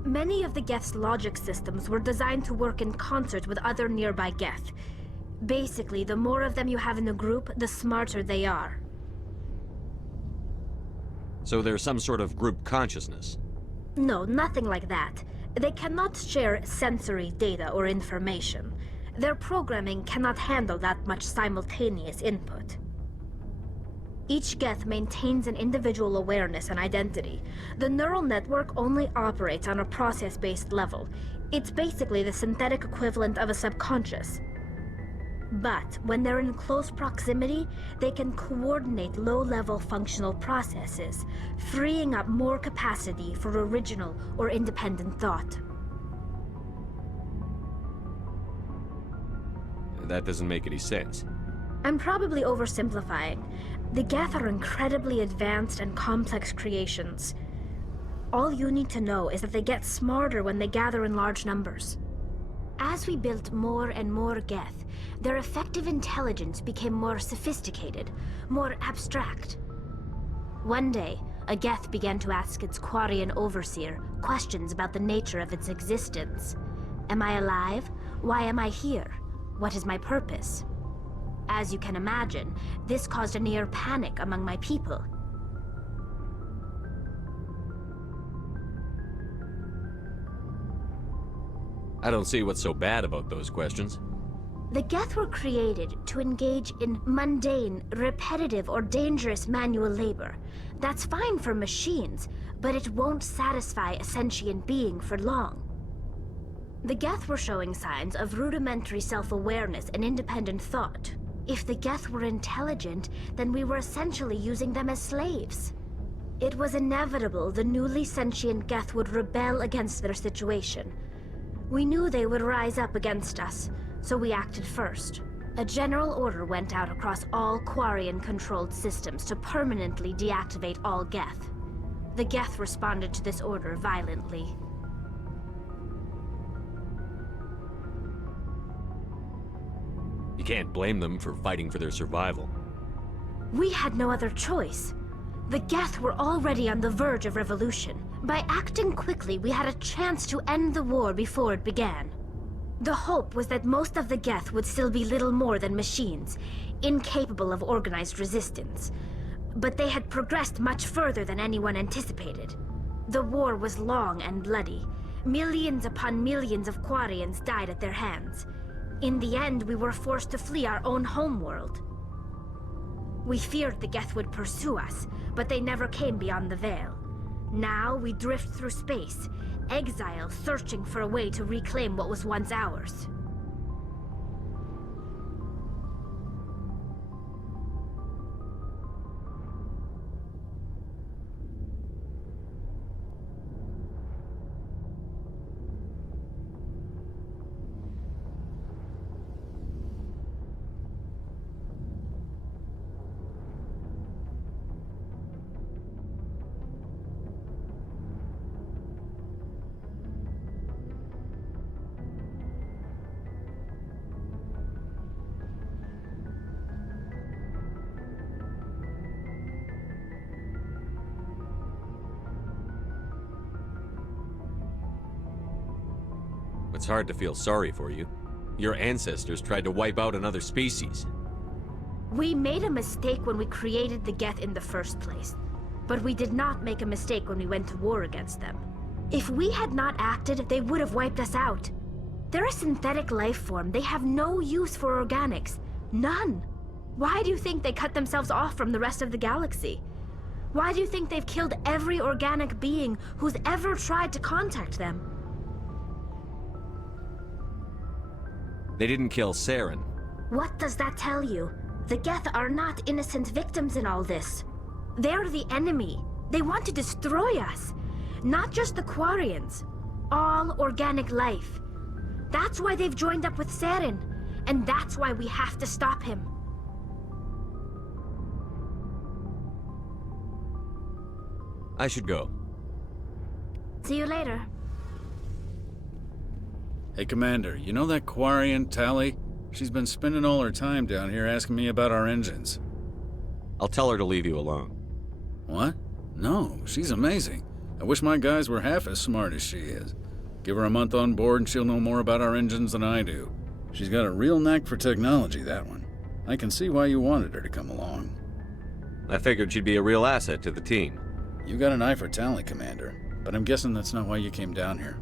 Many of the Geth's logic systems were designed to work in concert with other nearby Geth. Basically, the more of them you have in a group, the smarter they are. So there's some sort of group consciousness? No, nothing like that. They cannot share sensory data or information. Their programming cannot handle that much simultaneous input. Each Geth maintains an individual awareness and identity. The neural network only operates on a process-based level. It's basically the synthetic equivalent of a subconscious. But when they're in close proximity, they can coordinate low-level functional processes, freeing up more capacity for original or independent thought. That doesn't make any sense. I'm probably oversimplifying. The Geth are incredibly advanced and complex creations. All you need to know is that they get smarter when they gather in large numbers. As we built more and more Geth, their effective intelligence became more sophisticated, more abstract. One day, a Geth began to ask its Quarian overseer questions about the nature of its existence. Am I alive? Why am I here? What is my purpose? As you can imagine, this caused a near panic among my people. I don't see what's so bad about those questions. The Geth were created to engage in mundane, repetitive, or dangerous manual labor. That's fine for machines, but it won't satisfy a sentient being for long. The Geth were showing signs of rudimentary self-awareness and independent thought. If the Geth were intelligent, then we were essentially using them as slaves. It was inevitable the newly sentient Geth would rebel against their situation. We knew they would rise up against us, so we acted first. A general order went out across all Quarian-controlled systems to permanently deactivate all Geth. The Geth responded to this order violently. You can't blame them for fighting for their survival. We had no other choice. The Geth were already on the verge of revolution. By acting quickly, we had a chance to end the war before it began. The hope was that most of the Geth would still be little more than machines, incapable of organized resistance. But they had progressed much further than anyone anticipated. The war was long and bloody. Millions upon millions of Quarians died at their hands. In the end, we were forced to flee our own homeworld. We feared the Geth would pursue us, but they never came beyond the Veil. Now we drift through space, exile searching for a way to reclaim what was once ours. It's hard to feel sorry for you. Your ancestors tried to wipe out another species. We made a mistake when we created the Geth in the first place. But we did not make a mistake when we went to war against them. If we had not acted, they would have wiped us out. They're a synthetic life form. They have no use for organics. None. Why do you think they cut themselves off from the rest of the galaxy? Why do you think they've killed every organic being who's ever tried to contact them? They didn't kill Saren. What does that tell you? The Geth are not innocent victims in all this. They're the enemy. They want to destroy us. Not just the Quarians. All organic life. That's why they've joined up with Saren. And that's why we have to stop him. I should go. See you later. Hey, Commander, you know that Quarian, Tally? She's been spending all her time down here asking me about our engines. I'll tell her to leave you alone. What? No, she's amazing. I wish my guys were half as smart as she is. Give her a month on board and she'll know more about our engines than I do. She's got a real knack for technology, that one. I can see why you wanted her to come along. I figured she'd be a real asset to the team. You got an eye for Tally, Commander, but I'm guessing that's not why you came down here.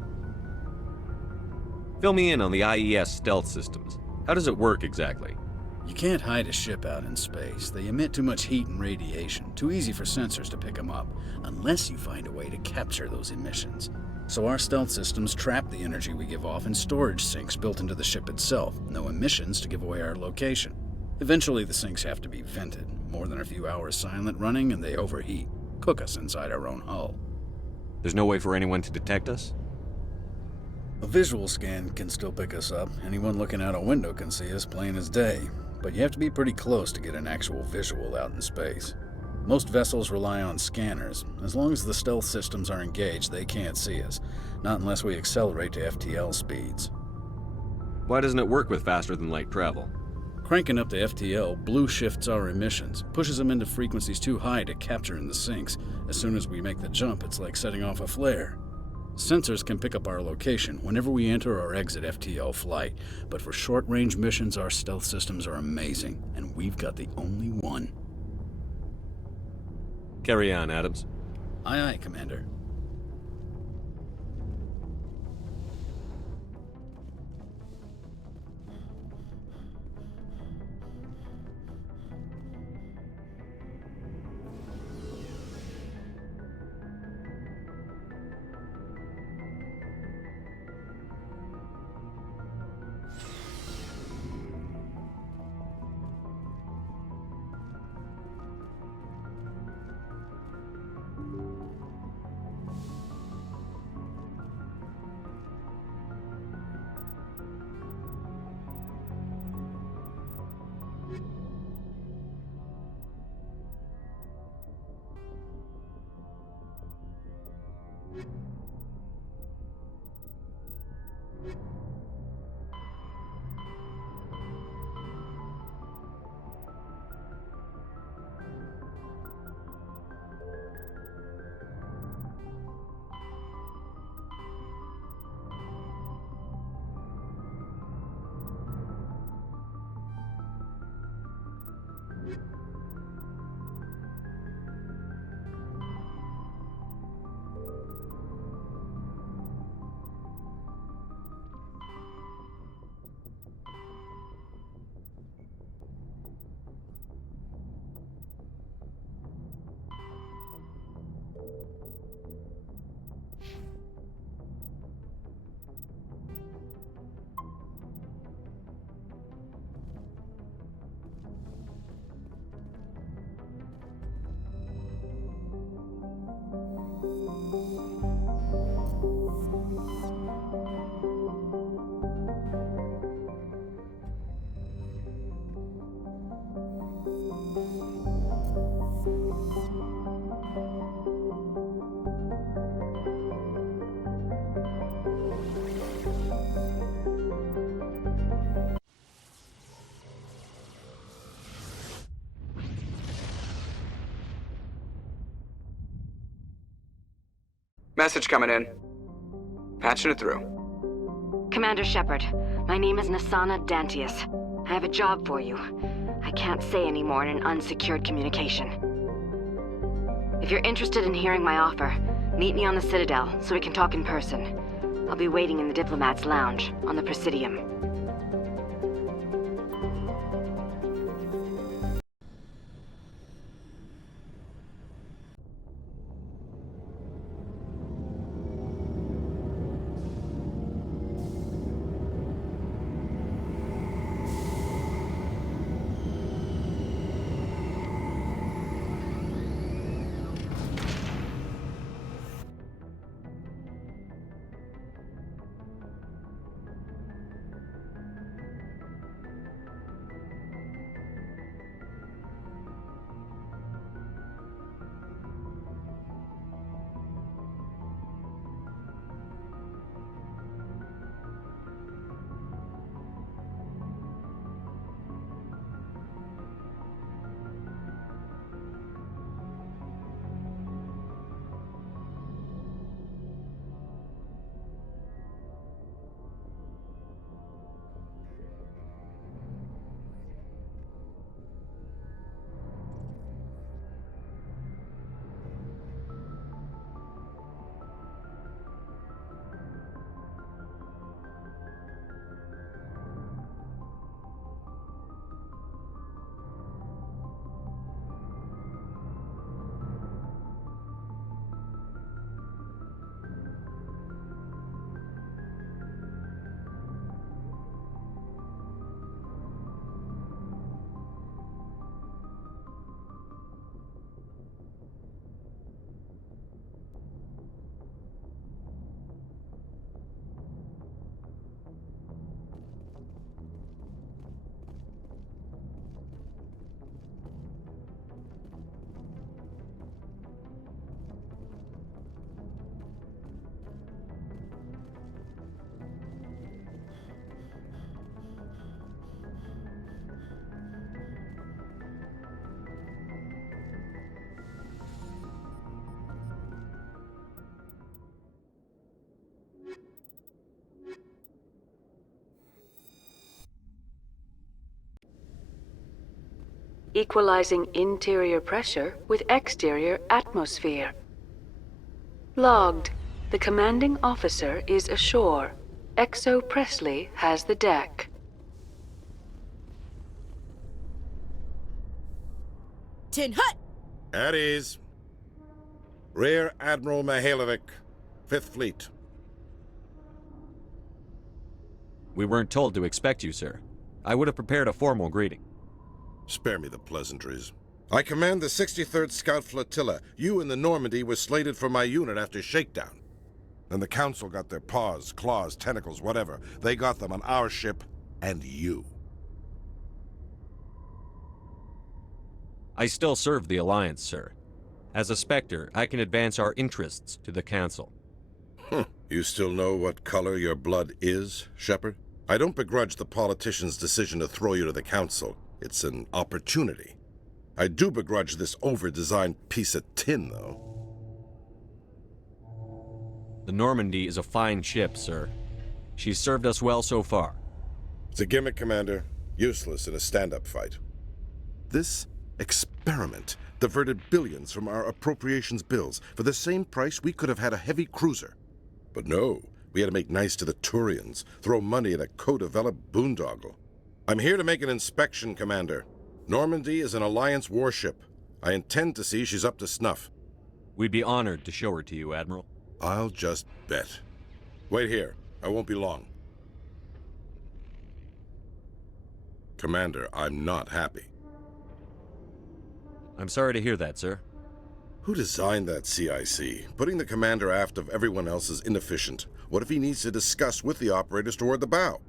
Fill me in on the IES stealth systems. How does it work exactly? You can't hide a ship out in space. They emit too much heat and radiation, too easy for sensors to pick them up, unless you find a way to capture those emissions. So our stealth systems trap the energy we give off in storage sinks built into the ship itself, no emissions to give away our location. Eventually the sinks have to be vented. More than a few hours silent running and they overheat. Cook us inside our own hull. There's no way for anyone to detect us? A visual scan can still pick us up. Anyone looking out a window can see us plain as day. But you have to be pretty close to get an actual visual out in space. Most vessels rely on scanners. As long as the stealth systems are engaged, they can't see us. Not unless we accelerate to FTL speeds. Why doesn't it work with faster-than-light travel? Cranking up to FTL blue shifts our emissions, pushes them into frequencies too high to capture in the sinks. As soon as we make the jump, it's like setting off a flare. Sensors can pick up our location whenever we enter or exit FTL flight, but for short-range missions, our stealth systems are amazing, and we've got the only one. Carry on, Adams. Aye, aye, Commander. Message coming in. Patching it through. Commander Shepard, my name is Nasana Dantius. I have a job for you. I can't say any more in an unsecured communication. If you're interested in hearing my offer, meet me on the Citadel so we can talk in person. I'll be waiting in the Diplomat's Lounge on the Presidium. equalizing interior pressure with exterior atmosphere. Logged. The commanding officer is ashore. Exo Presley has the deck. Tin Hut! At ease. Rear Admiral Mihailovic, 5th Fleet. We weren't told to expect you, sir. I would have prepared a formal greeting. Spare me the pleasantries. I command the 63rd Scout Flotilla. You and the Normandy were slated for my unit after shakedown. Then the Council got their paws, claws, tentacles, whatever. They got them on our ship and you. I still serve the Alliance, sir. As a Spectre, I can advance our interests to the Council. You still know what color your blood is, Shepard? I don't begrudge the politician's decision to throw you to the Council. It's an opportunity. I do begrudge this over-designed piece of tin, though. The Normandy is a fine ship, sir. She's served us well so far. It's a gimmick, Commander. Useless in a stand-up fight. This experiment diverted billions from our appropriations bills. For the same price, we could have had a heavy cruiser. But no, we had to make nice to the Turians, throw money at a co-developed boondoggle. I'm here to make an inspection, Commander. Normandy is an Alliance warship. I intend to see she's up to snuff. We'd be honored to show her to you, Admiral. I'll just bet. Wait here. I won't be long. Commander, I'm not happy. I'm sorry to hear that, sir. Who designed that CIC? Putting the commander aft of everyone else is inefficient. What if he needs to discuss with the operators toward the bow?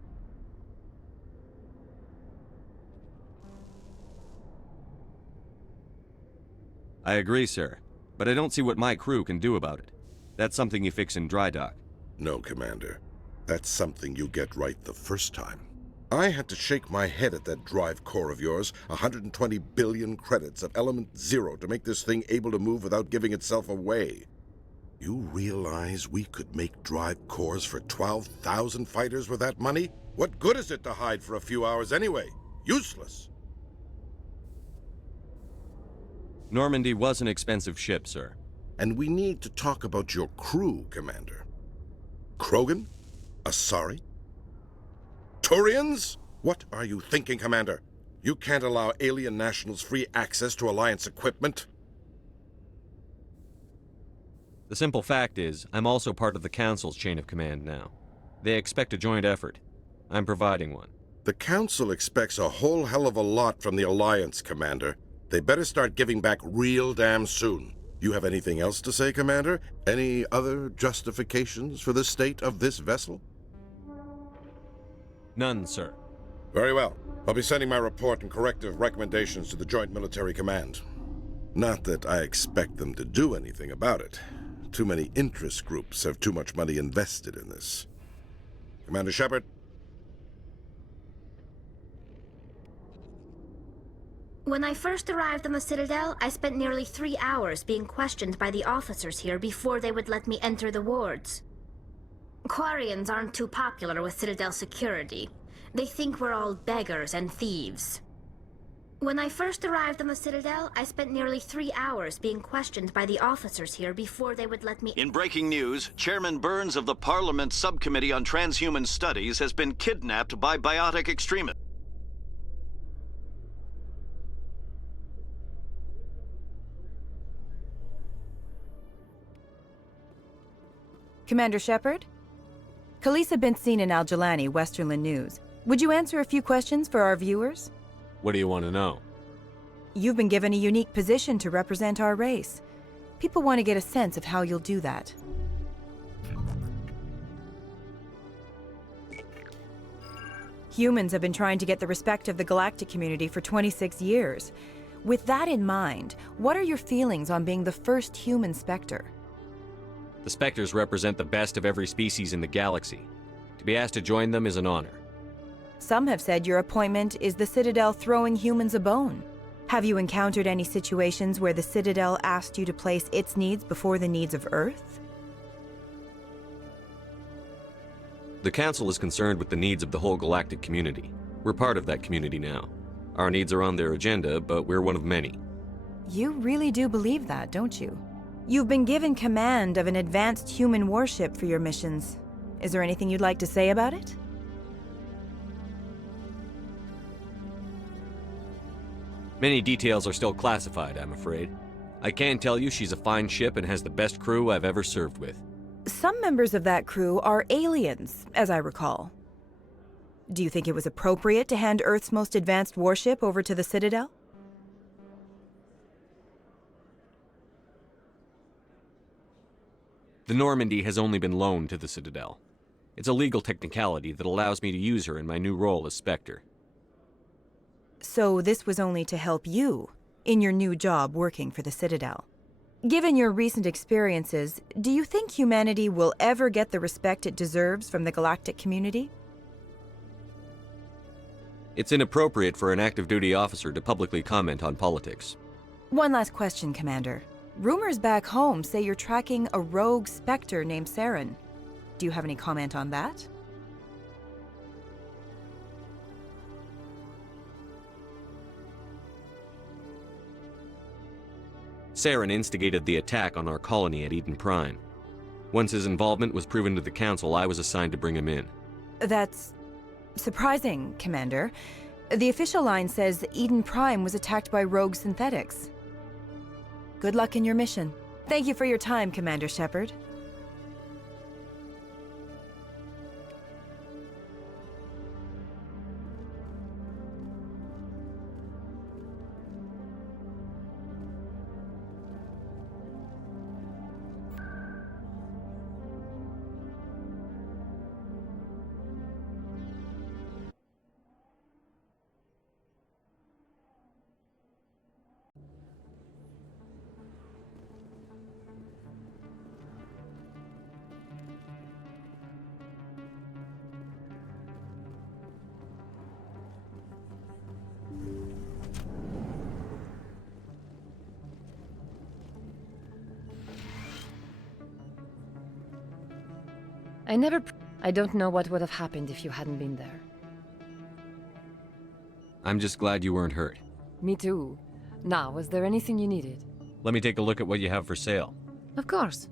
I agree, sir. But I don't see what my crew can do about it. That's something you fix in dry dock. No, Commander. That's something you get right the first time. I had to shake my head at that drive core of yours, 120 billion credits of element 0 to make this thing able to move without giving itself away. You realize we could make drive cores for 12,000 fighters with that money? What good is it to hide for a few hours anyway? Useless. Normandy was an expensive ship, sir. And we need to talk about your crew, Commander. Krogan? Asari? Turians? What are you thinking, Commander? You can't allow alien nationals free access to Alliance equipment. The simple fact is, I'm also part of the Council's chain of command now. They expect a joint effort. I'm providing one. The Council expects a whole hell of a lot from the Alliance, Commander. They better start giving back real damn soon. You have anything else to say, Commander? Any other justifications for the state of this vessel? None, sir. Very well. I'll be sending my report and corrective recommendations to the Joint Military Command. Not that I expect them to do anything about it. Too many interest groups have too much money invested in this. Commander Shepard? When I first arrived on the Citadel, I spent nearly 3 hours being questioned by the officers here before they would let me enter the wards. Quarians aren't too popular with Citadel security. They think we're all beggars and thieves. When I first arrived on the Citadel, I spent nearly 3 hours being questioned by the officers here before they would let me— In breaking news, Chairman Burns of the Parliament Subcommittee on Transhuman Studies has been kidnapped by biotic extremists. Commander Shepard? Khaleesa been seen in Al-Jalani, Westerland News. Would you answer a few questions for our viewers? What do you want to know? You've been given a unique position to represent our race. People want to get a sense of how you'll do that. Humans have been trying to get the respect of the galactic community for 26 years. With that in mind, what are your feelings on being the first human Spectre? The Spectres represent the best of every species in the galaxy. To be asked to join them is an honor. Some have said your appointment is the Citadel throwing humans a bone. Have you encountered any situations where the Citadel asked you to place its needs before the needs of Earth? The Council is concerned with the needs of the whole galactic community. We're part of that community now. Our needs are on their agenda, but we're one of many. You really do believe that, don't you? You've been given command of an advanced human warship for your missions. Is there anything you'd like to say about it? Many details are still classified, I'm afraid. I can tell you she's a fine ship and has the best crew I've ever served with. Some members of that crew are aliens, as I recall. Do you think it was appropriate to hand Earth's most advanced warship over to the Citadel? The Normandy has only been loaned to the Citadel. It's a legal technicality that allows me to use her in my new role as Spectre. So this was only to help you in your new job working for the Citadel. Given your recent experiences, do you think humanity will ever get the respect it deserves from the galactic community? It's inappropriate for an active duty officer to publicly comment on politics. One last question, Commander. Rumors back home say you're tracking a rogue Spectre named Saren. Do you have any comment on that? Saren instigated the attack on our colony at Eden Prime. Once his involvement was proven to the Council, I was assigned to bring him in. That's surprising, Commander. The official line says Eden Prime was attacked by rogue synthetics. Good luck in your mission. Thank you for your time, Commander Shepard. I don't know what would have happened if you hadn't been there. I'm just glad you weren't hurt. Me too. Now, was there anything you needed? Let me take a look at what you have for sale. Of course.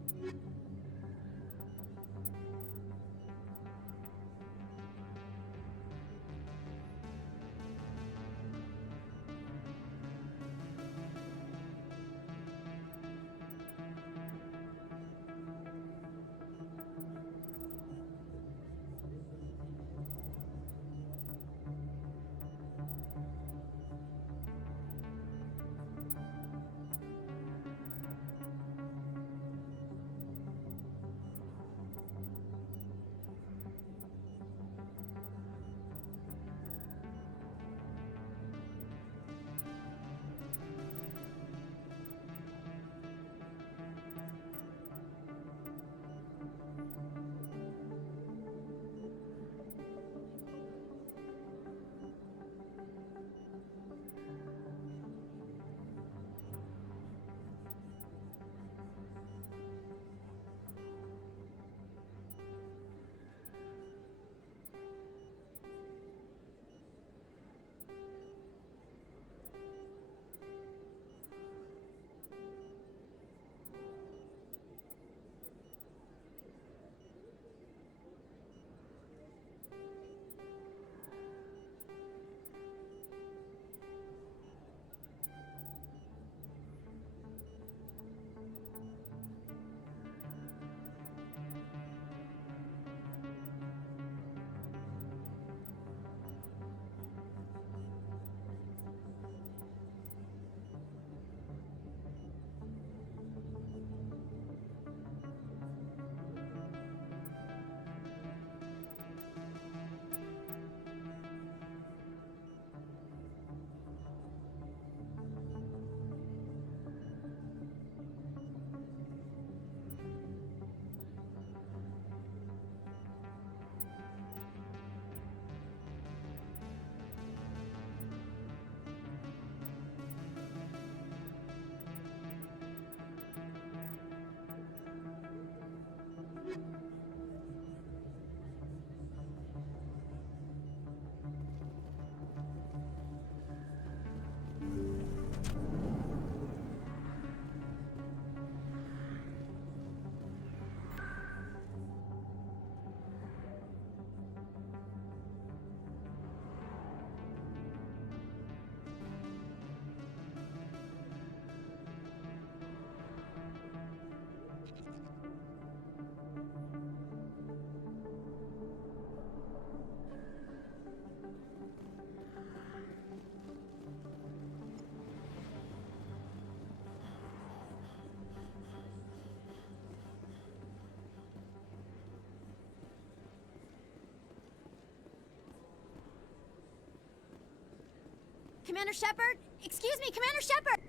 Commander Shepard? Excuse me, Commander Shepard!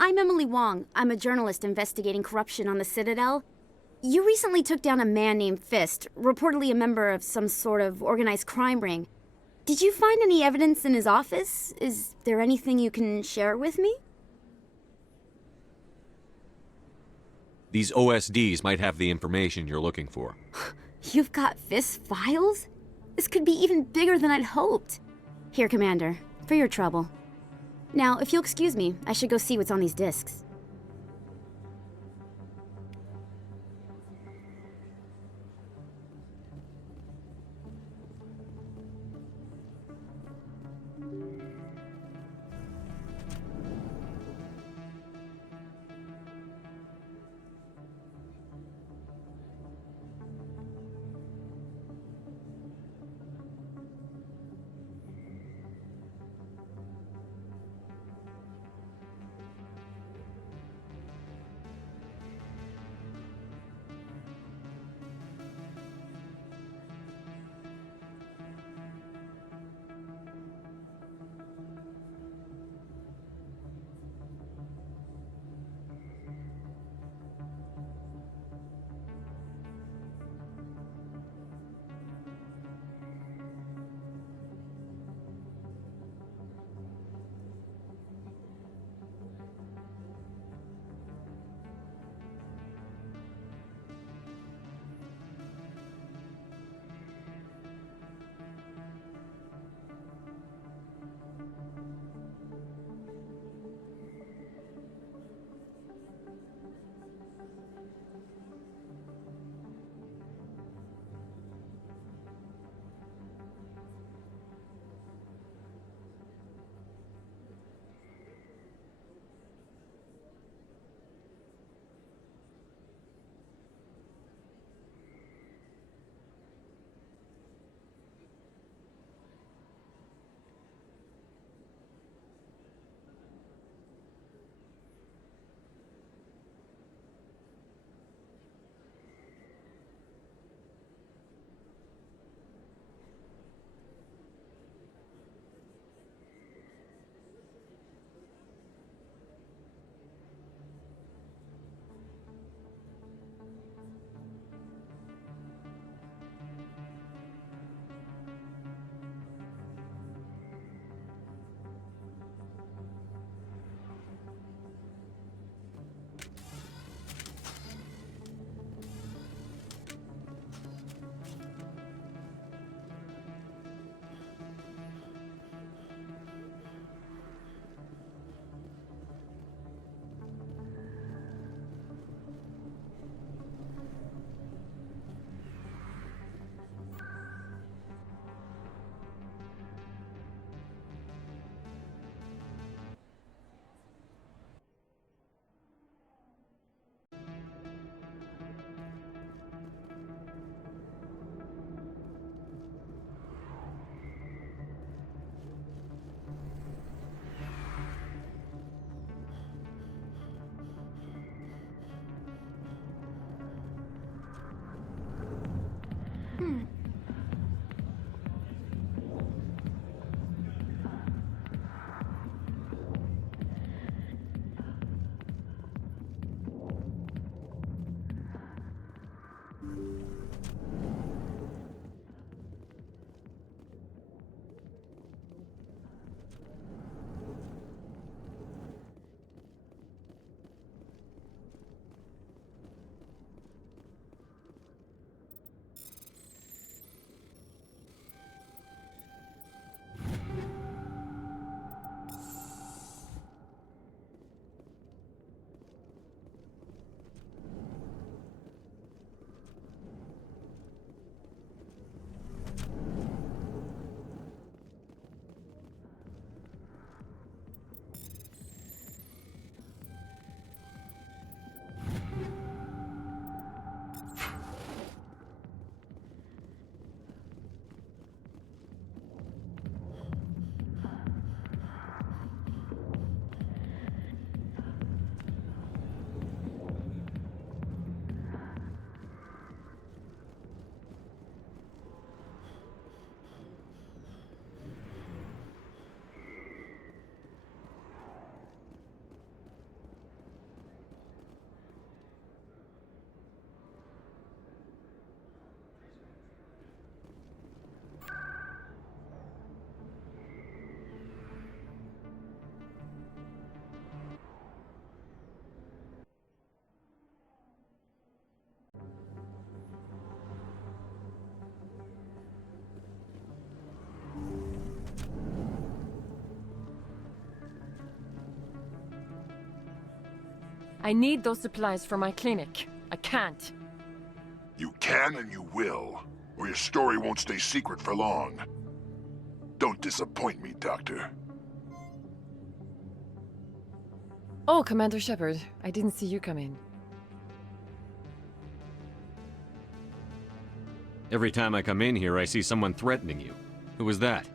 I'm Emily Wong. I'm a journalist investigating corruption on the Citadel. You recently took down a man named Fist, reportedly a member of some sort of organized crime ring. Did you find any evidence in his office? Is there anything you can share with me? These OSDs might have the information you're looking for. You've got Fist's files? This could be even bigger than I'd hoped. Here, Commander, for your trouble. Now, if you'll excuse me, I should go see what's on these discs. I need those supplies for my clinic. I can't. You can and you will, or your story won't stay secret for long. Don't disappoint me, Doctor. Oh, Commander Shepard, I didn't see you come in. Every time I come in here, I see someone threatening you. Who was that?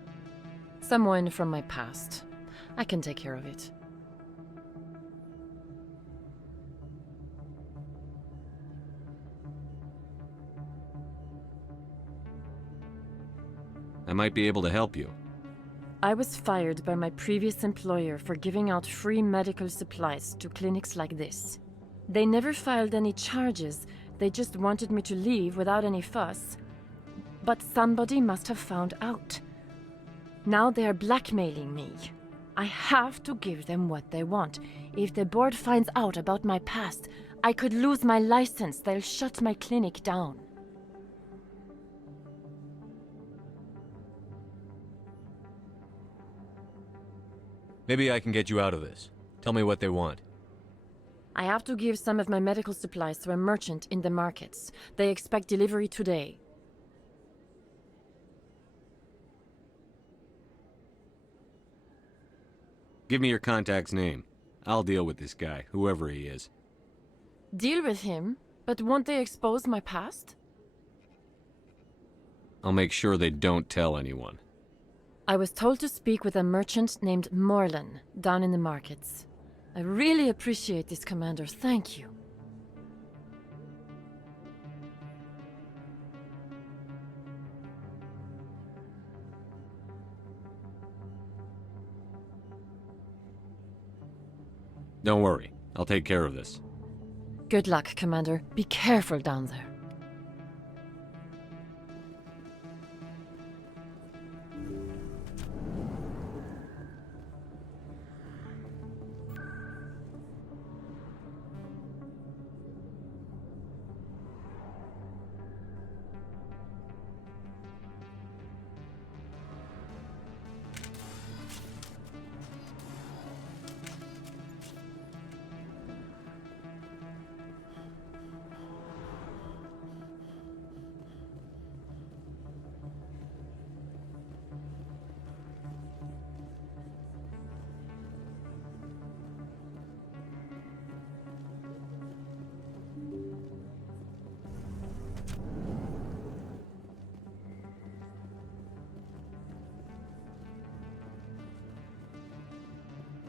Someone from my past. I can take care of it. I might be able to help you. I was fired by my previous employer for giving out free medical supplies to clinics like this. They never filed any charges, they just wanted me to leave without any fuss. But somebody must have found out. Now they are blackmailing me. I have to give them what they want. If the board finds out about my past, I could lose my license. They'll shut my clinic down. Maybe I can get you out of this. Tell me what they want. I have to give some of my medical supplies to a merchant in the markets. They expect delivery today. Give me your contact's name. I'll deal with this guy, whoever he is. Deal with him? But won't they expose my past? I'll make sure they don't tell anyone. I was told to speak with a merchant named Morlan, down in the markets. I really appreciate this, Commander. Thank you. Don't worry. I'll take care of this. Good luck, Commander. Be careful down there.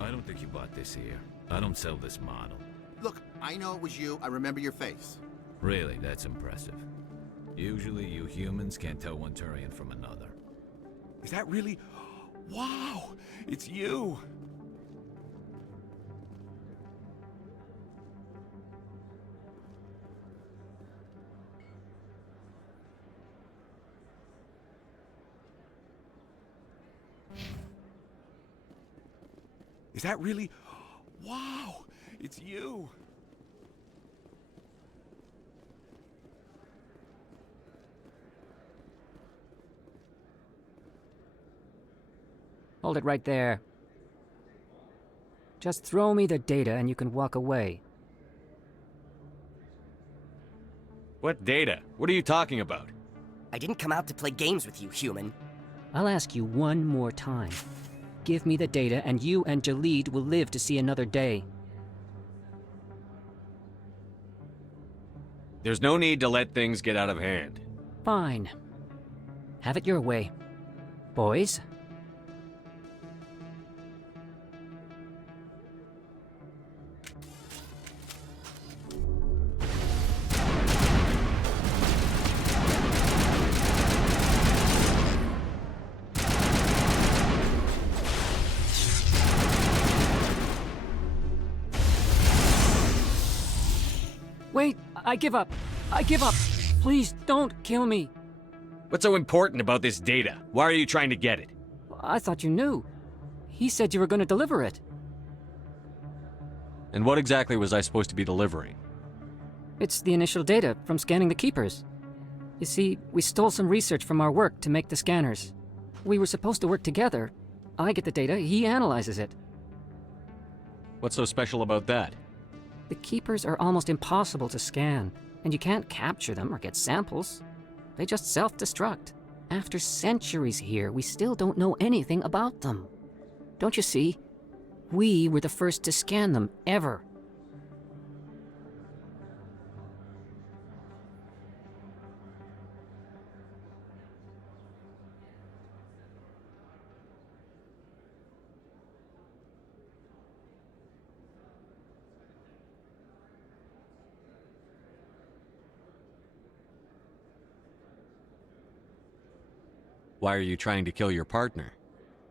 I don't think you bought this here. I don't sell this model. Look, I know it was you. I remember your face. Really, that's impressive. Usually you humans can't tell one Turian from another. Is that really... Wow! It's you! Is that really... Wow! It's you! Hold it right there. Just throw me the data and you can walk away. What data? What are you talking about? I didn't come out to play games with you, human. I'll ask you one more time. Give me the data and you and Jalid will live to see another day. There's no need to let things get out of hand. Fine. Have it your way. Boys? Wait, I give up. I give up. Please don't kill me. What's so important about this data? Why are you trying to get it? I thought you knew. He said you were going to deliver it. And what exactly was I supposed to be delivering? It's the initial data from scanning the Keepers. You see, we stole some research from our work to make the scanners. We were supposed to work together. I get the data, he analyzes it. What's so special about that? The Keepers are almost impossible to scan, and you can't capture them or get samples. They just self-destruct. After centuries here, we still don't know anything about them. Don't you see? We were the first to scan them, ever. Why are you trying to kill your partner?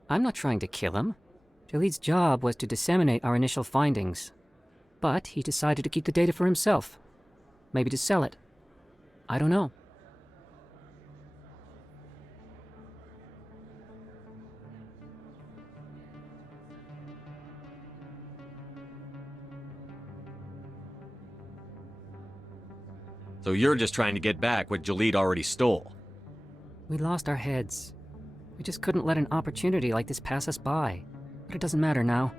I'm not trying to kill him. Jalid's job was to disseminate our initial findings. But he decided to keep the data for himself. Maybe to sell it. I don't know. So you're just trying to get back what Jalid already stole. We lost our heads. We just couldn't let an opportunity like this pass us by. But it doesn't matter now.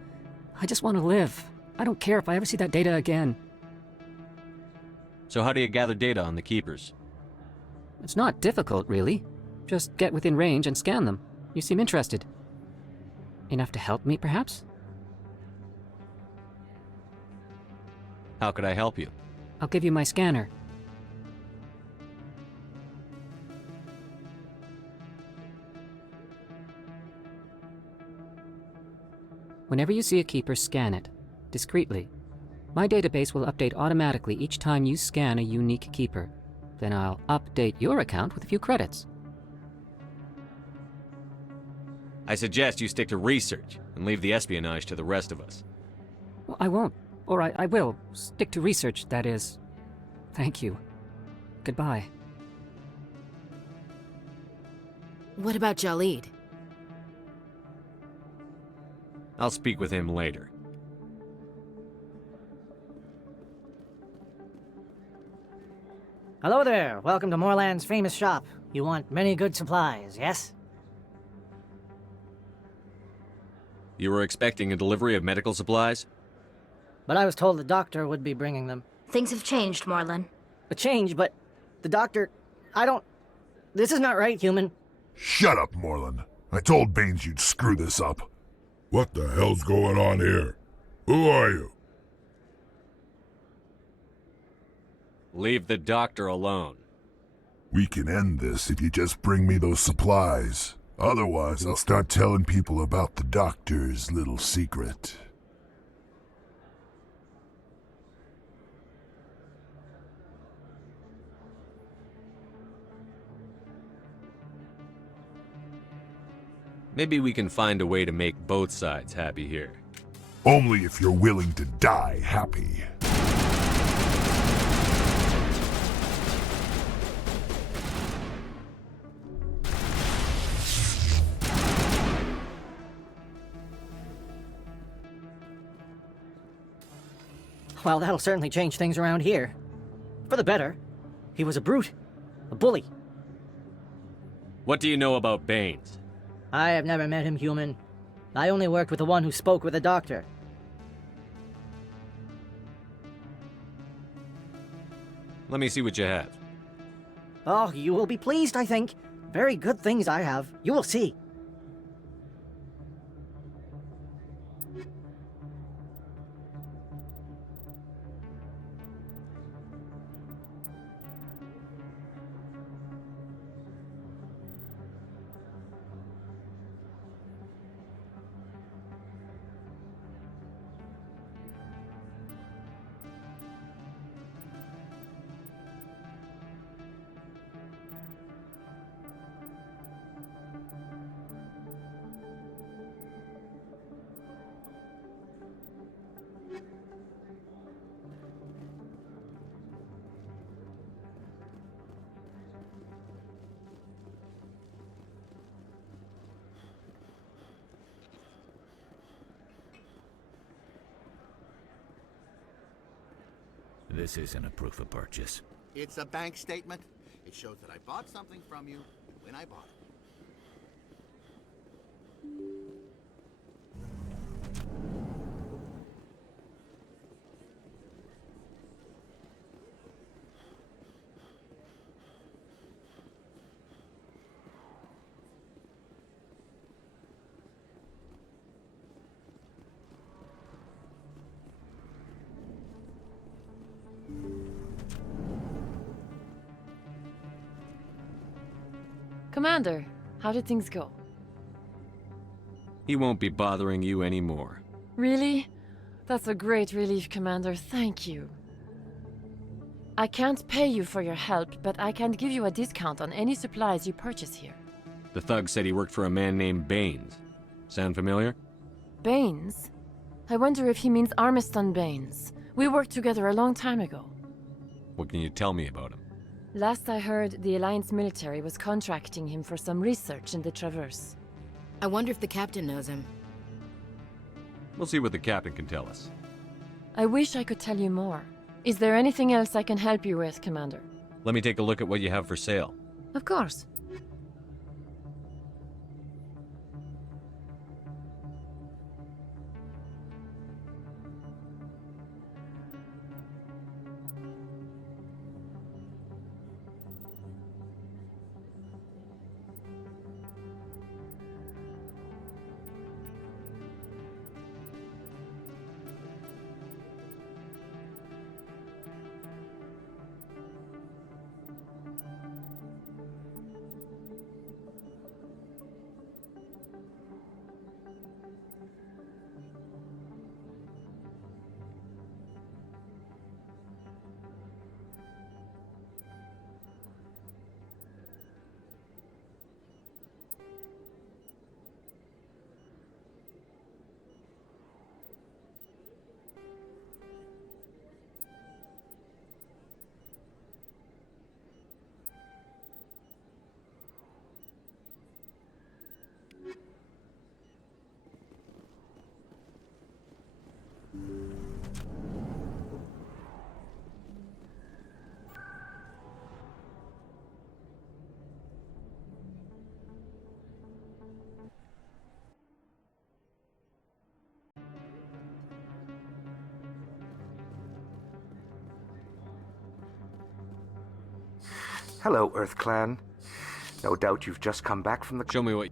I just want to live. I don't care if I ever see that data again. So how do you gather data on the Keepers? It's not difficult, really. Just get within range and scan them. You seem interested. Enough to help me, perhaps? How could I help you? I'll give you my scanner. Whenever you see a Keeper, scan it. Discreetly. My database will update automatically each time you scan a unique Keeper. Then I'll update your account with a few credits. I suggest you stick to research and leave the espionage to the rest of us. Well, I won't. Or I will. Stick to research, that is. Thank you. Goodbye. What about Jalid? I'll speak with him later. Hello there. Welcome to Moorland's famous shop. You want many good supplies, yes? You were expecting a delivery of medical supplies? But I was told the doctor would be bringing them. Things have changed, Moorland. A change, but the doctor... This is not right, human. Shut up, Moorland. I told Baines you'd screw this up. What the hell's going on here? Who are you? Leave the doctor alone. We can end this if you just bring me those supplies. Otherwise, I'll start telling people about the doctor's little secret. Maybe we can find a way to make both sides happy here. Only if you're willing to die happy. Well, that'll certainly change things around here. For the better. He was a brute. A bully. What do you know about Baines? I have never met him, human. I only worked with the one who spoke with the doctor. Let me see what you have. Oh, you will be pleased, I think. Very good things I have. You will see. This isn't a proof of purchase. It's a bank statement. It shows that I bought something from you when I bought it. Commander, how did things go? He won't be bothering you anymore. Really? That's a great relief, Commander. Thank you. I can't pay you for your help, but I can give you a discount on any supplies you purchase here. The thug said he worked for a man named Baines. Sound familiar? Baines? I wonder if he means Armiston Baines. We worked together a long time ago. What can you tell me about him? Last I heard, the Alliance military was contracting him for some research in the Traverse. I wonder if the captain knows him. We'll see what the captain can tell us. I wish I could tell you more. Is there anything else I can help you with, Commander? Let me take a look at what you have for sale. Of course. Hello, Earth Clan. No doubt you've just come back from the... Show me what...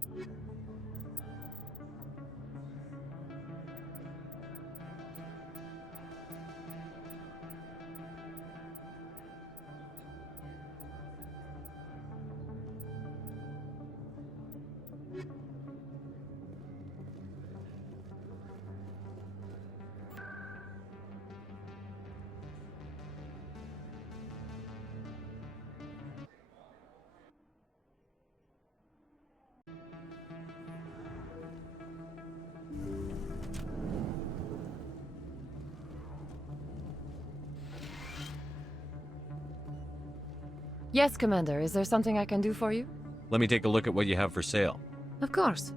Yes, Commander. Is there something I can do for you? Let me take a look at what you have for sale. Of course.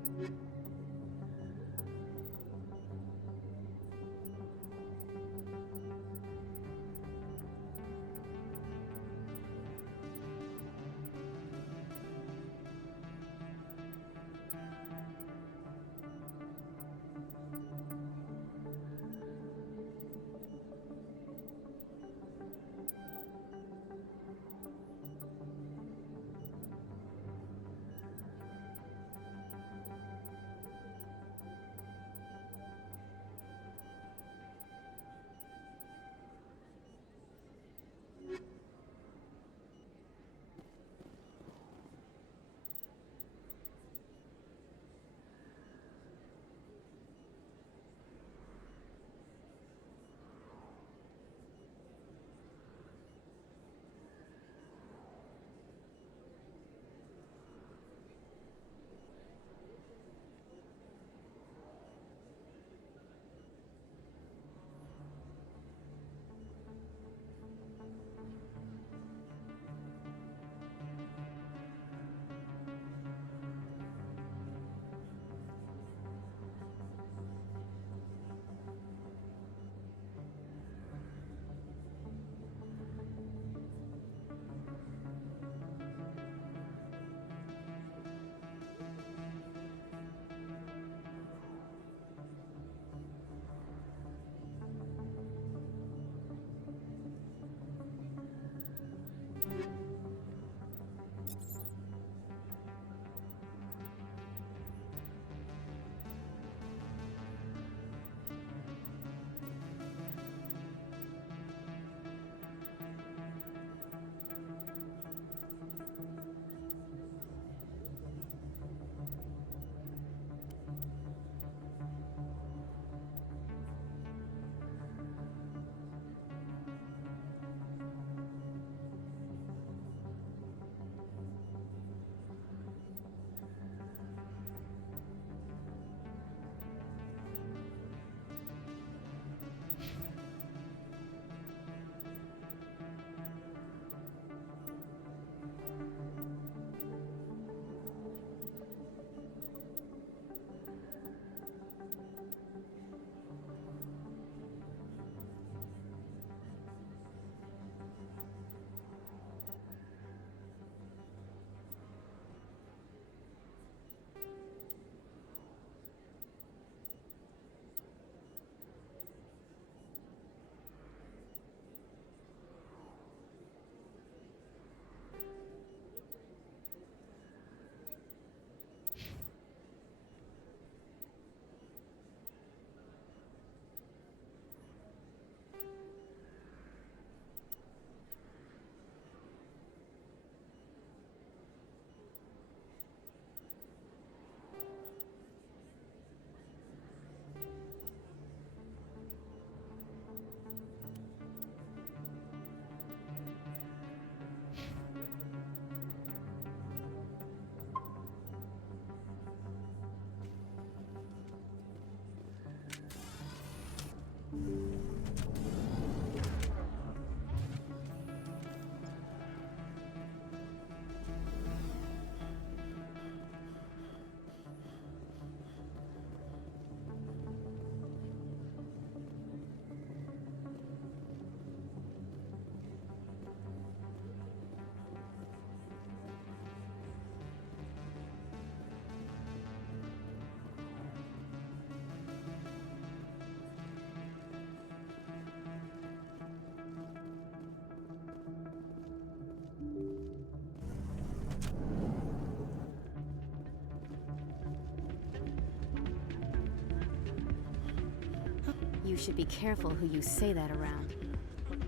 You should be careful who you say that around.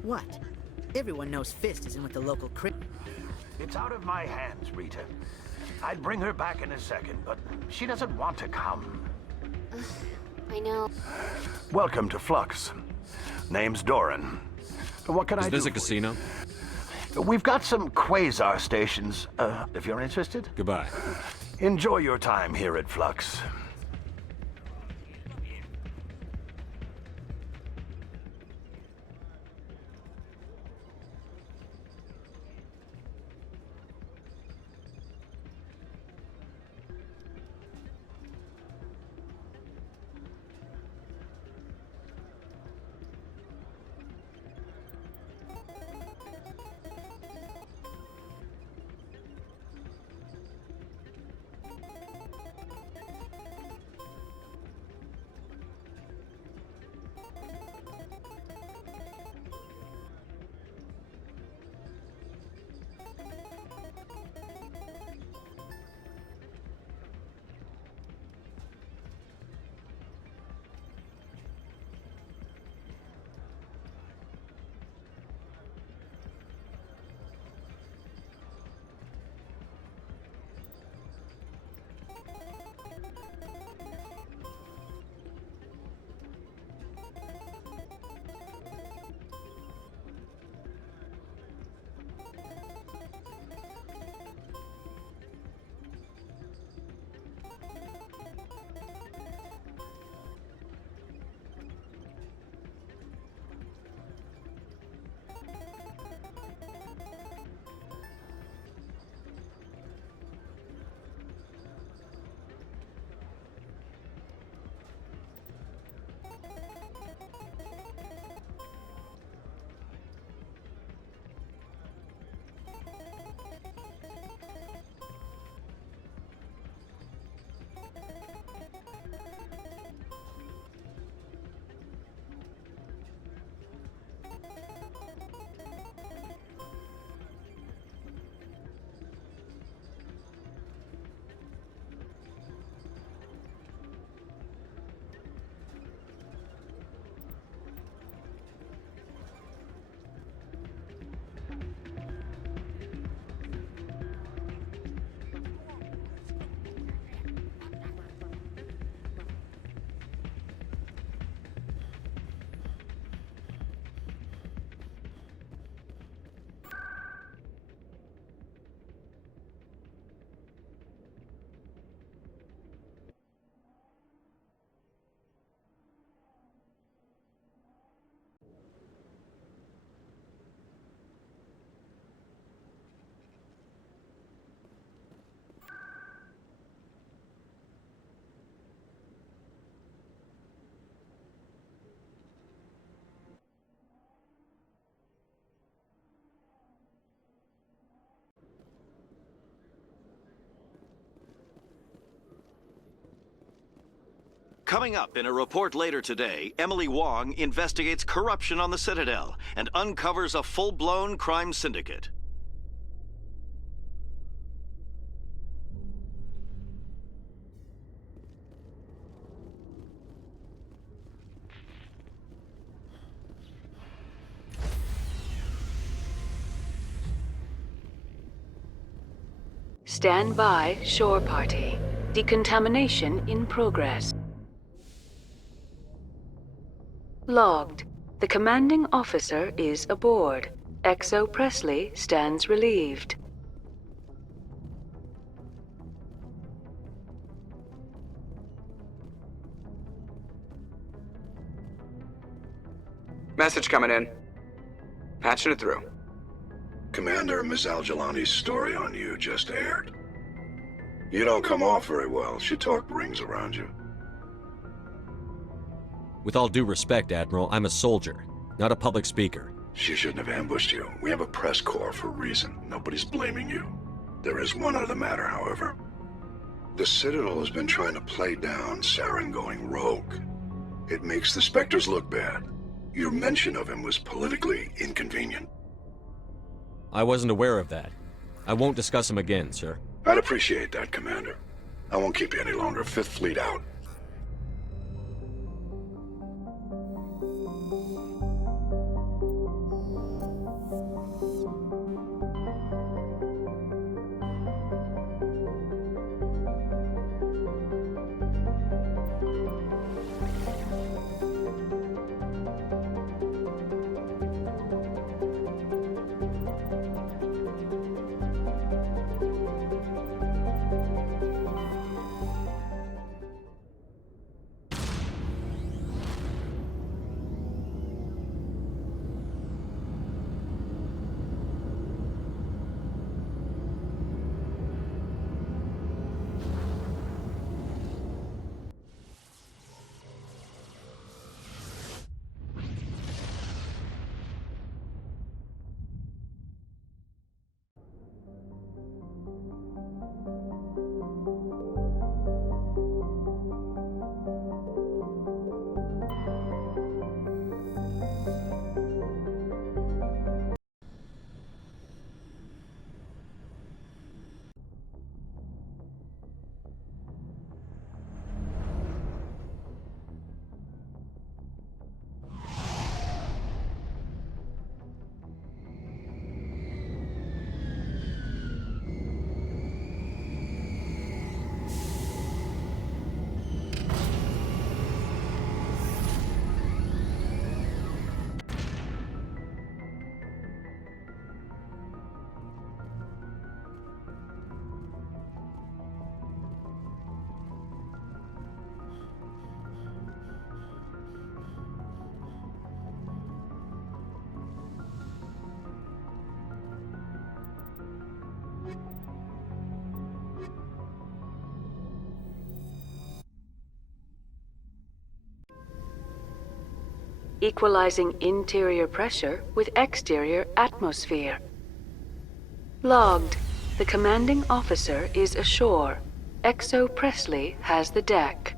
What? Everyone knows Fist isn't with the local It's out of my hands, Rita. I'd bring her back in a second, but she doesn't want to come. I know. Welcome to Flux. Name's Doran. What can I do? Is this a casino? We've got some quasar stations, if you're interested. Goodbye. Enjoy your time here at Flux. Coming up in a report later today, Emily Wong investigates corruption on the Citadel and uncovers a full-blown crime syndicate. Stand by, shore party. Decontamination in progress. Logged. The commanding officer is aboard. XO Presley stands relieved. Message coming in. Patching it through. Commander, Miss Al-Jalani's story on you just aired. You don't come off very well. She talk rings around you. With all due respect, Admiral, I'm a soldier, not a public speaker. She shouldn't have ambushed you. We have a press corps for a reason. Nobody's blaming you. There is one other matter, however. The Citadel has been trying to play down Saren going rogue. It makes the Spectres look bad. Your mention of him was politically inconvenient. I wasn't aware of that. I won't discuss him again, sir. I'd appreciate that, Commander. I won't keep you any longer. Fifth Fleet out. equalizing interior pressure with exterior atmosphere. Logged. The commanding officer is ashore. XO Presley has the deck.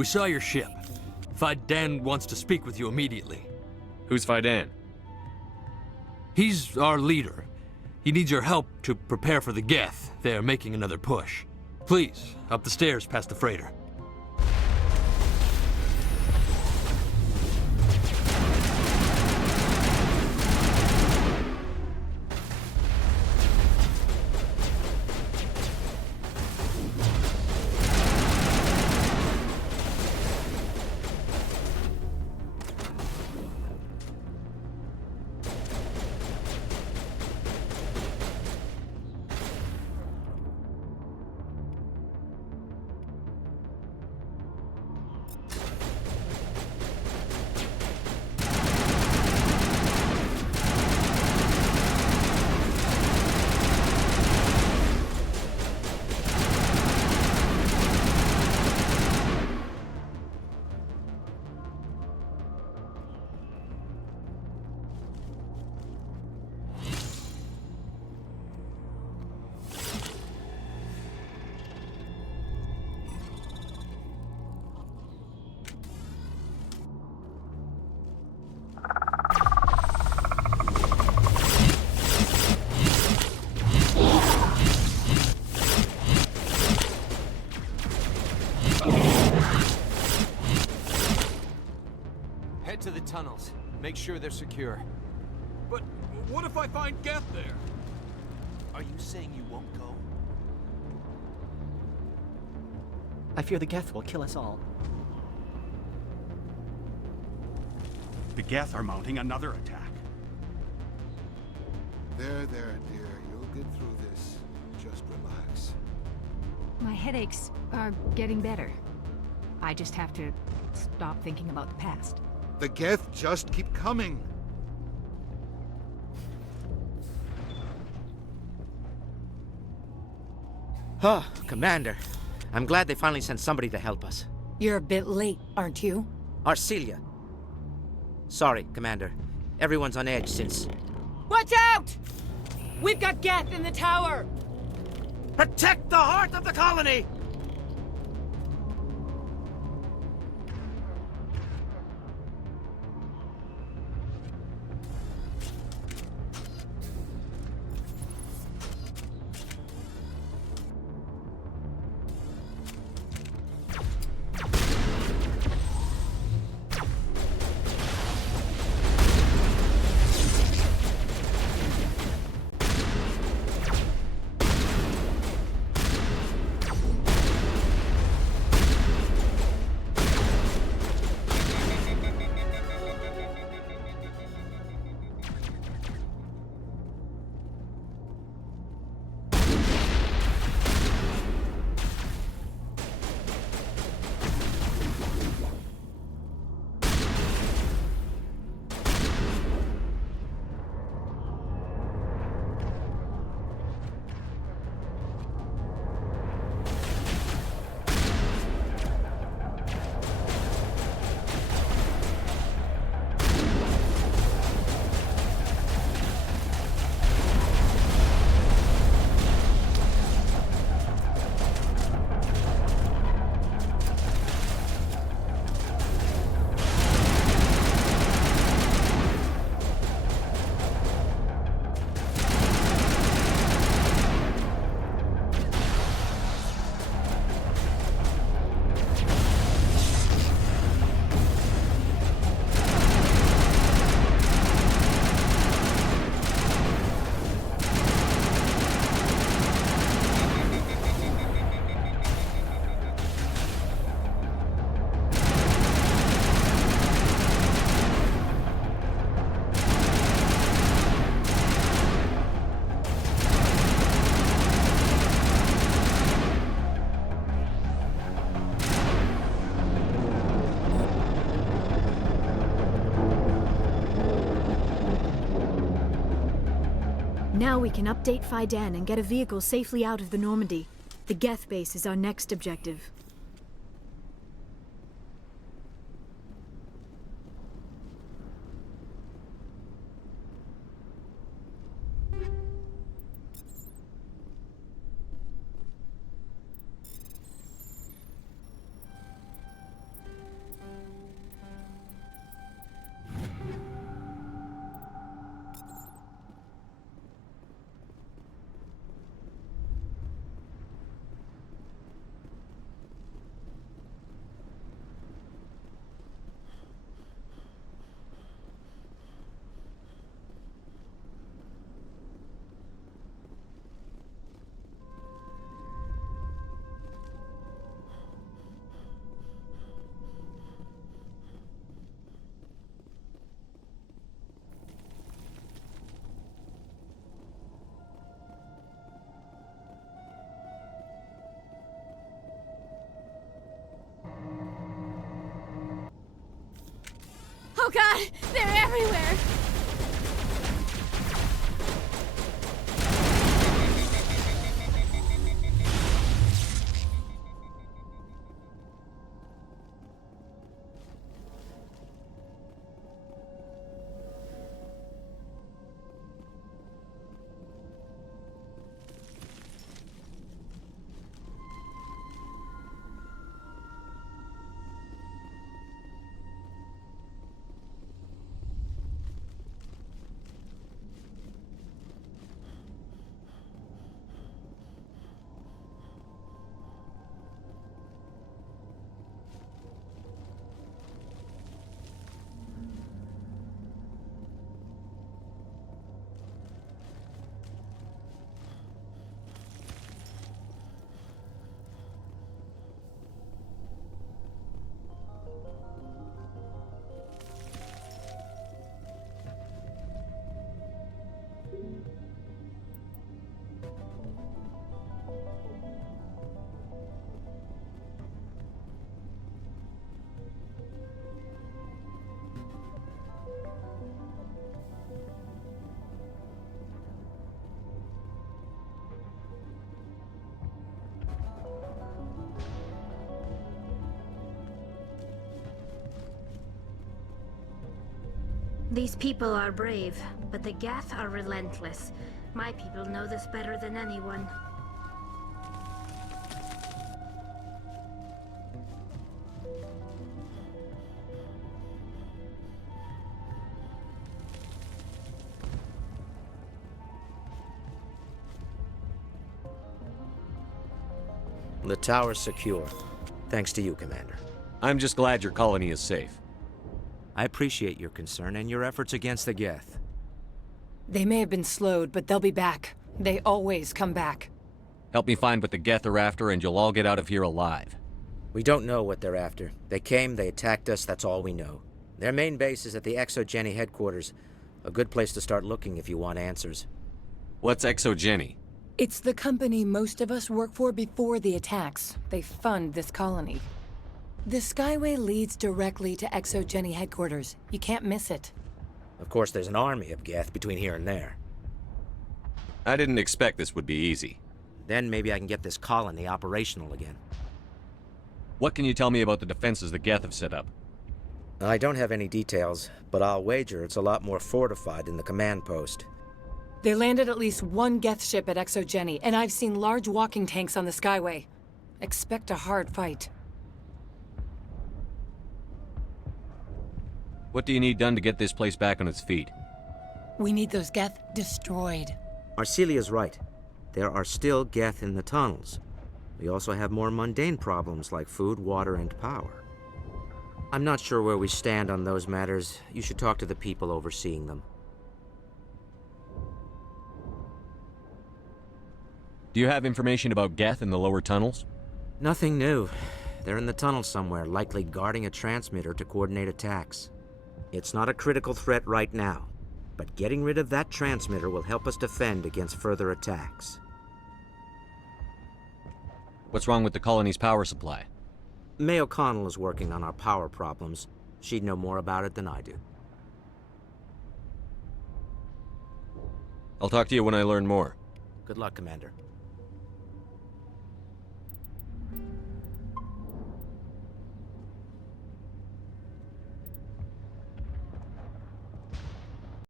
We saw your ship. Fidan wants to speak with you immediately. Who's Fidan? He's our leader. He needs your help to prepare for the Geth. They're making another push. Please, up the stairs past the freighter. Head to the tunnels. Make sure they're secure. But what if I find Geth there? Are you saying you won't go? I fear the Geth will kill us all. The Geth are mounting another attack. There, dear. You'll get through this. Just relax. My headaches are getting better. I just have to stop thinking about the past. The Geth just keep coming. Oh, Commander. I'm glad they finally sent somebody to help us. You're a bit late, aren't you? Arcelia. Sorry, Commander. Everyone's on edge since... Watch out! We've got Geth in the tower! Protect the heart of the colony! Now we can update Fidan and get a vehicle safely out of the Normandy. The Geth base is our next objective. Oh god, they're everywhere! These people are brave, but the Geth are relentless. My people know this better than anyone. The tower's secure. Thanks to you, Commander. I'm just glad your colony is safe. I appreciate your concern and your efforts against the Geth. They may have been slowed, but they'll be back. They always come back. Help me find what the Geth are after, and you'll all get out of here alive. We don't know what they're after. They came, they attacked us, that's all we know. Their main base is at the ExoGeni headquarters. A good place to start looking if you want answers. What's ExoGeni? It's the company most of us work for before the attacks. They fund this colony. The Skyway leads directly to ExoGeni headquarters. You can't miss it. Of course, there's an army of Geth between here and there. I didn't expect this would be easy. Then maybe I can get this colony operational again. What can you tell me about the defenses the Geth have set up? I don't have any details, but I'll wager it's a lot more fortified than the command post. They landed at least one Geth ship at ExoGeni, and I've seen large walking tanks on the Skyway. Expect a hard fight. What do you need done to get this place back on its feet? We need those Geth destroyed. Arcelia's right. There are still Geth in the tunnels. We also have more mundane problems like food, water, and power. I'm not sure where we stand on those matters. You should talk to the people overseeing them. Do you have information about Geth in the lower tunnels? Nothing new. They're in the tunnel somewhere, likely guarding a transmitter to coordinate attacks. It's not a critical threat right now, but getting rid of that transmitter will help us defend against further attacks. What's wrong with the colony's power supply? May O'Connell is working on our power problems. She'd know more about it than I do. I'll talk to you when I learn more. Good luck, Commander.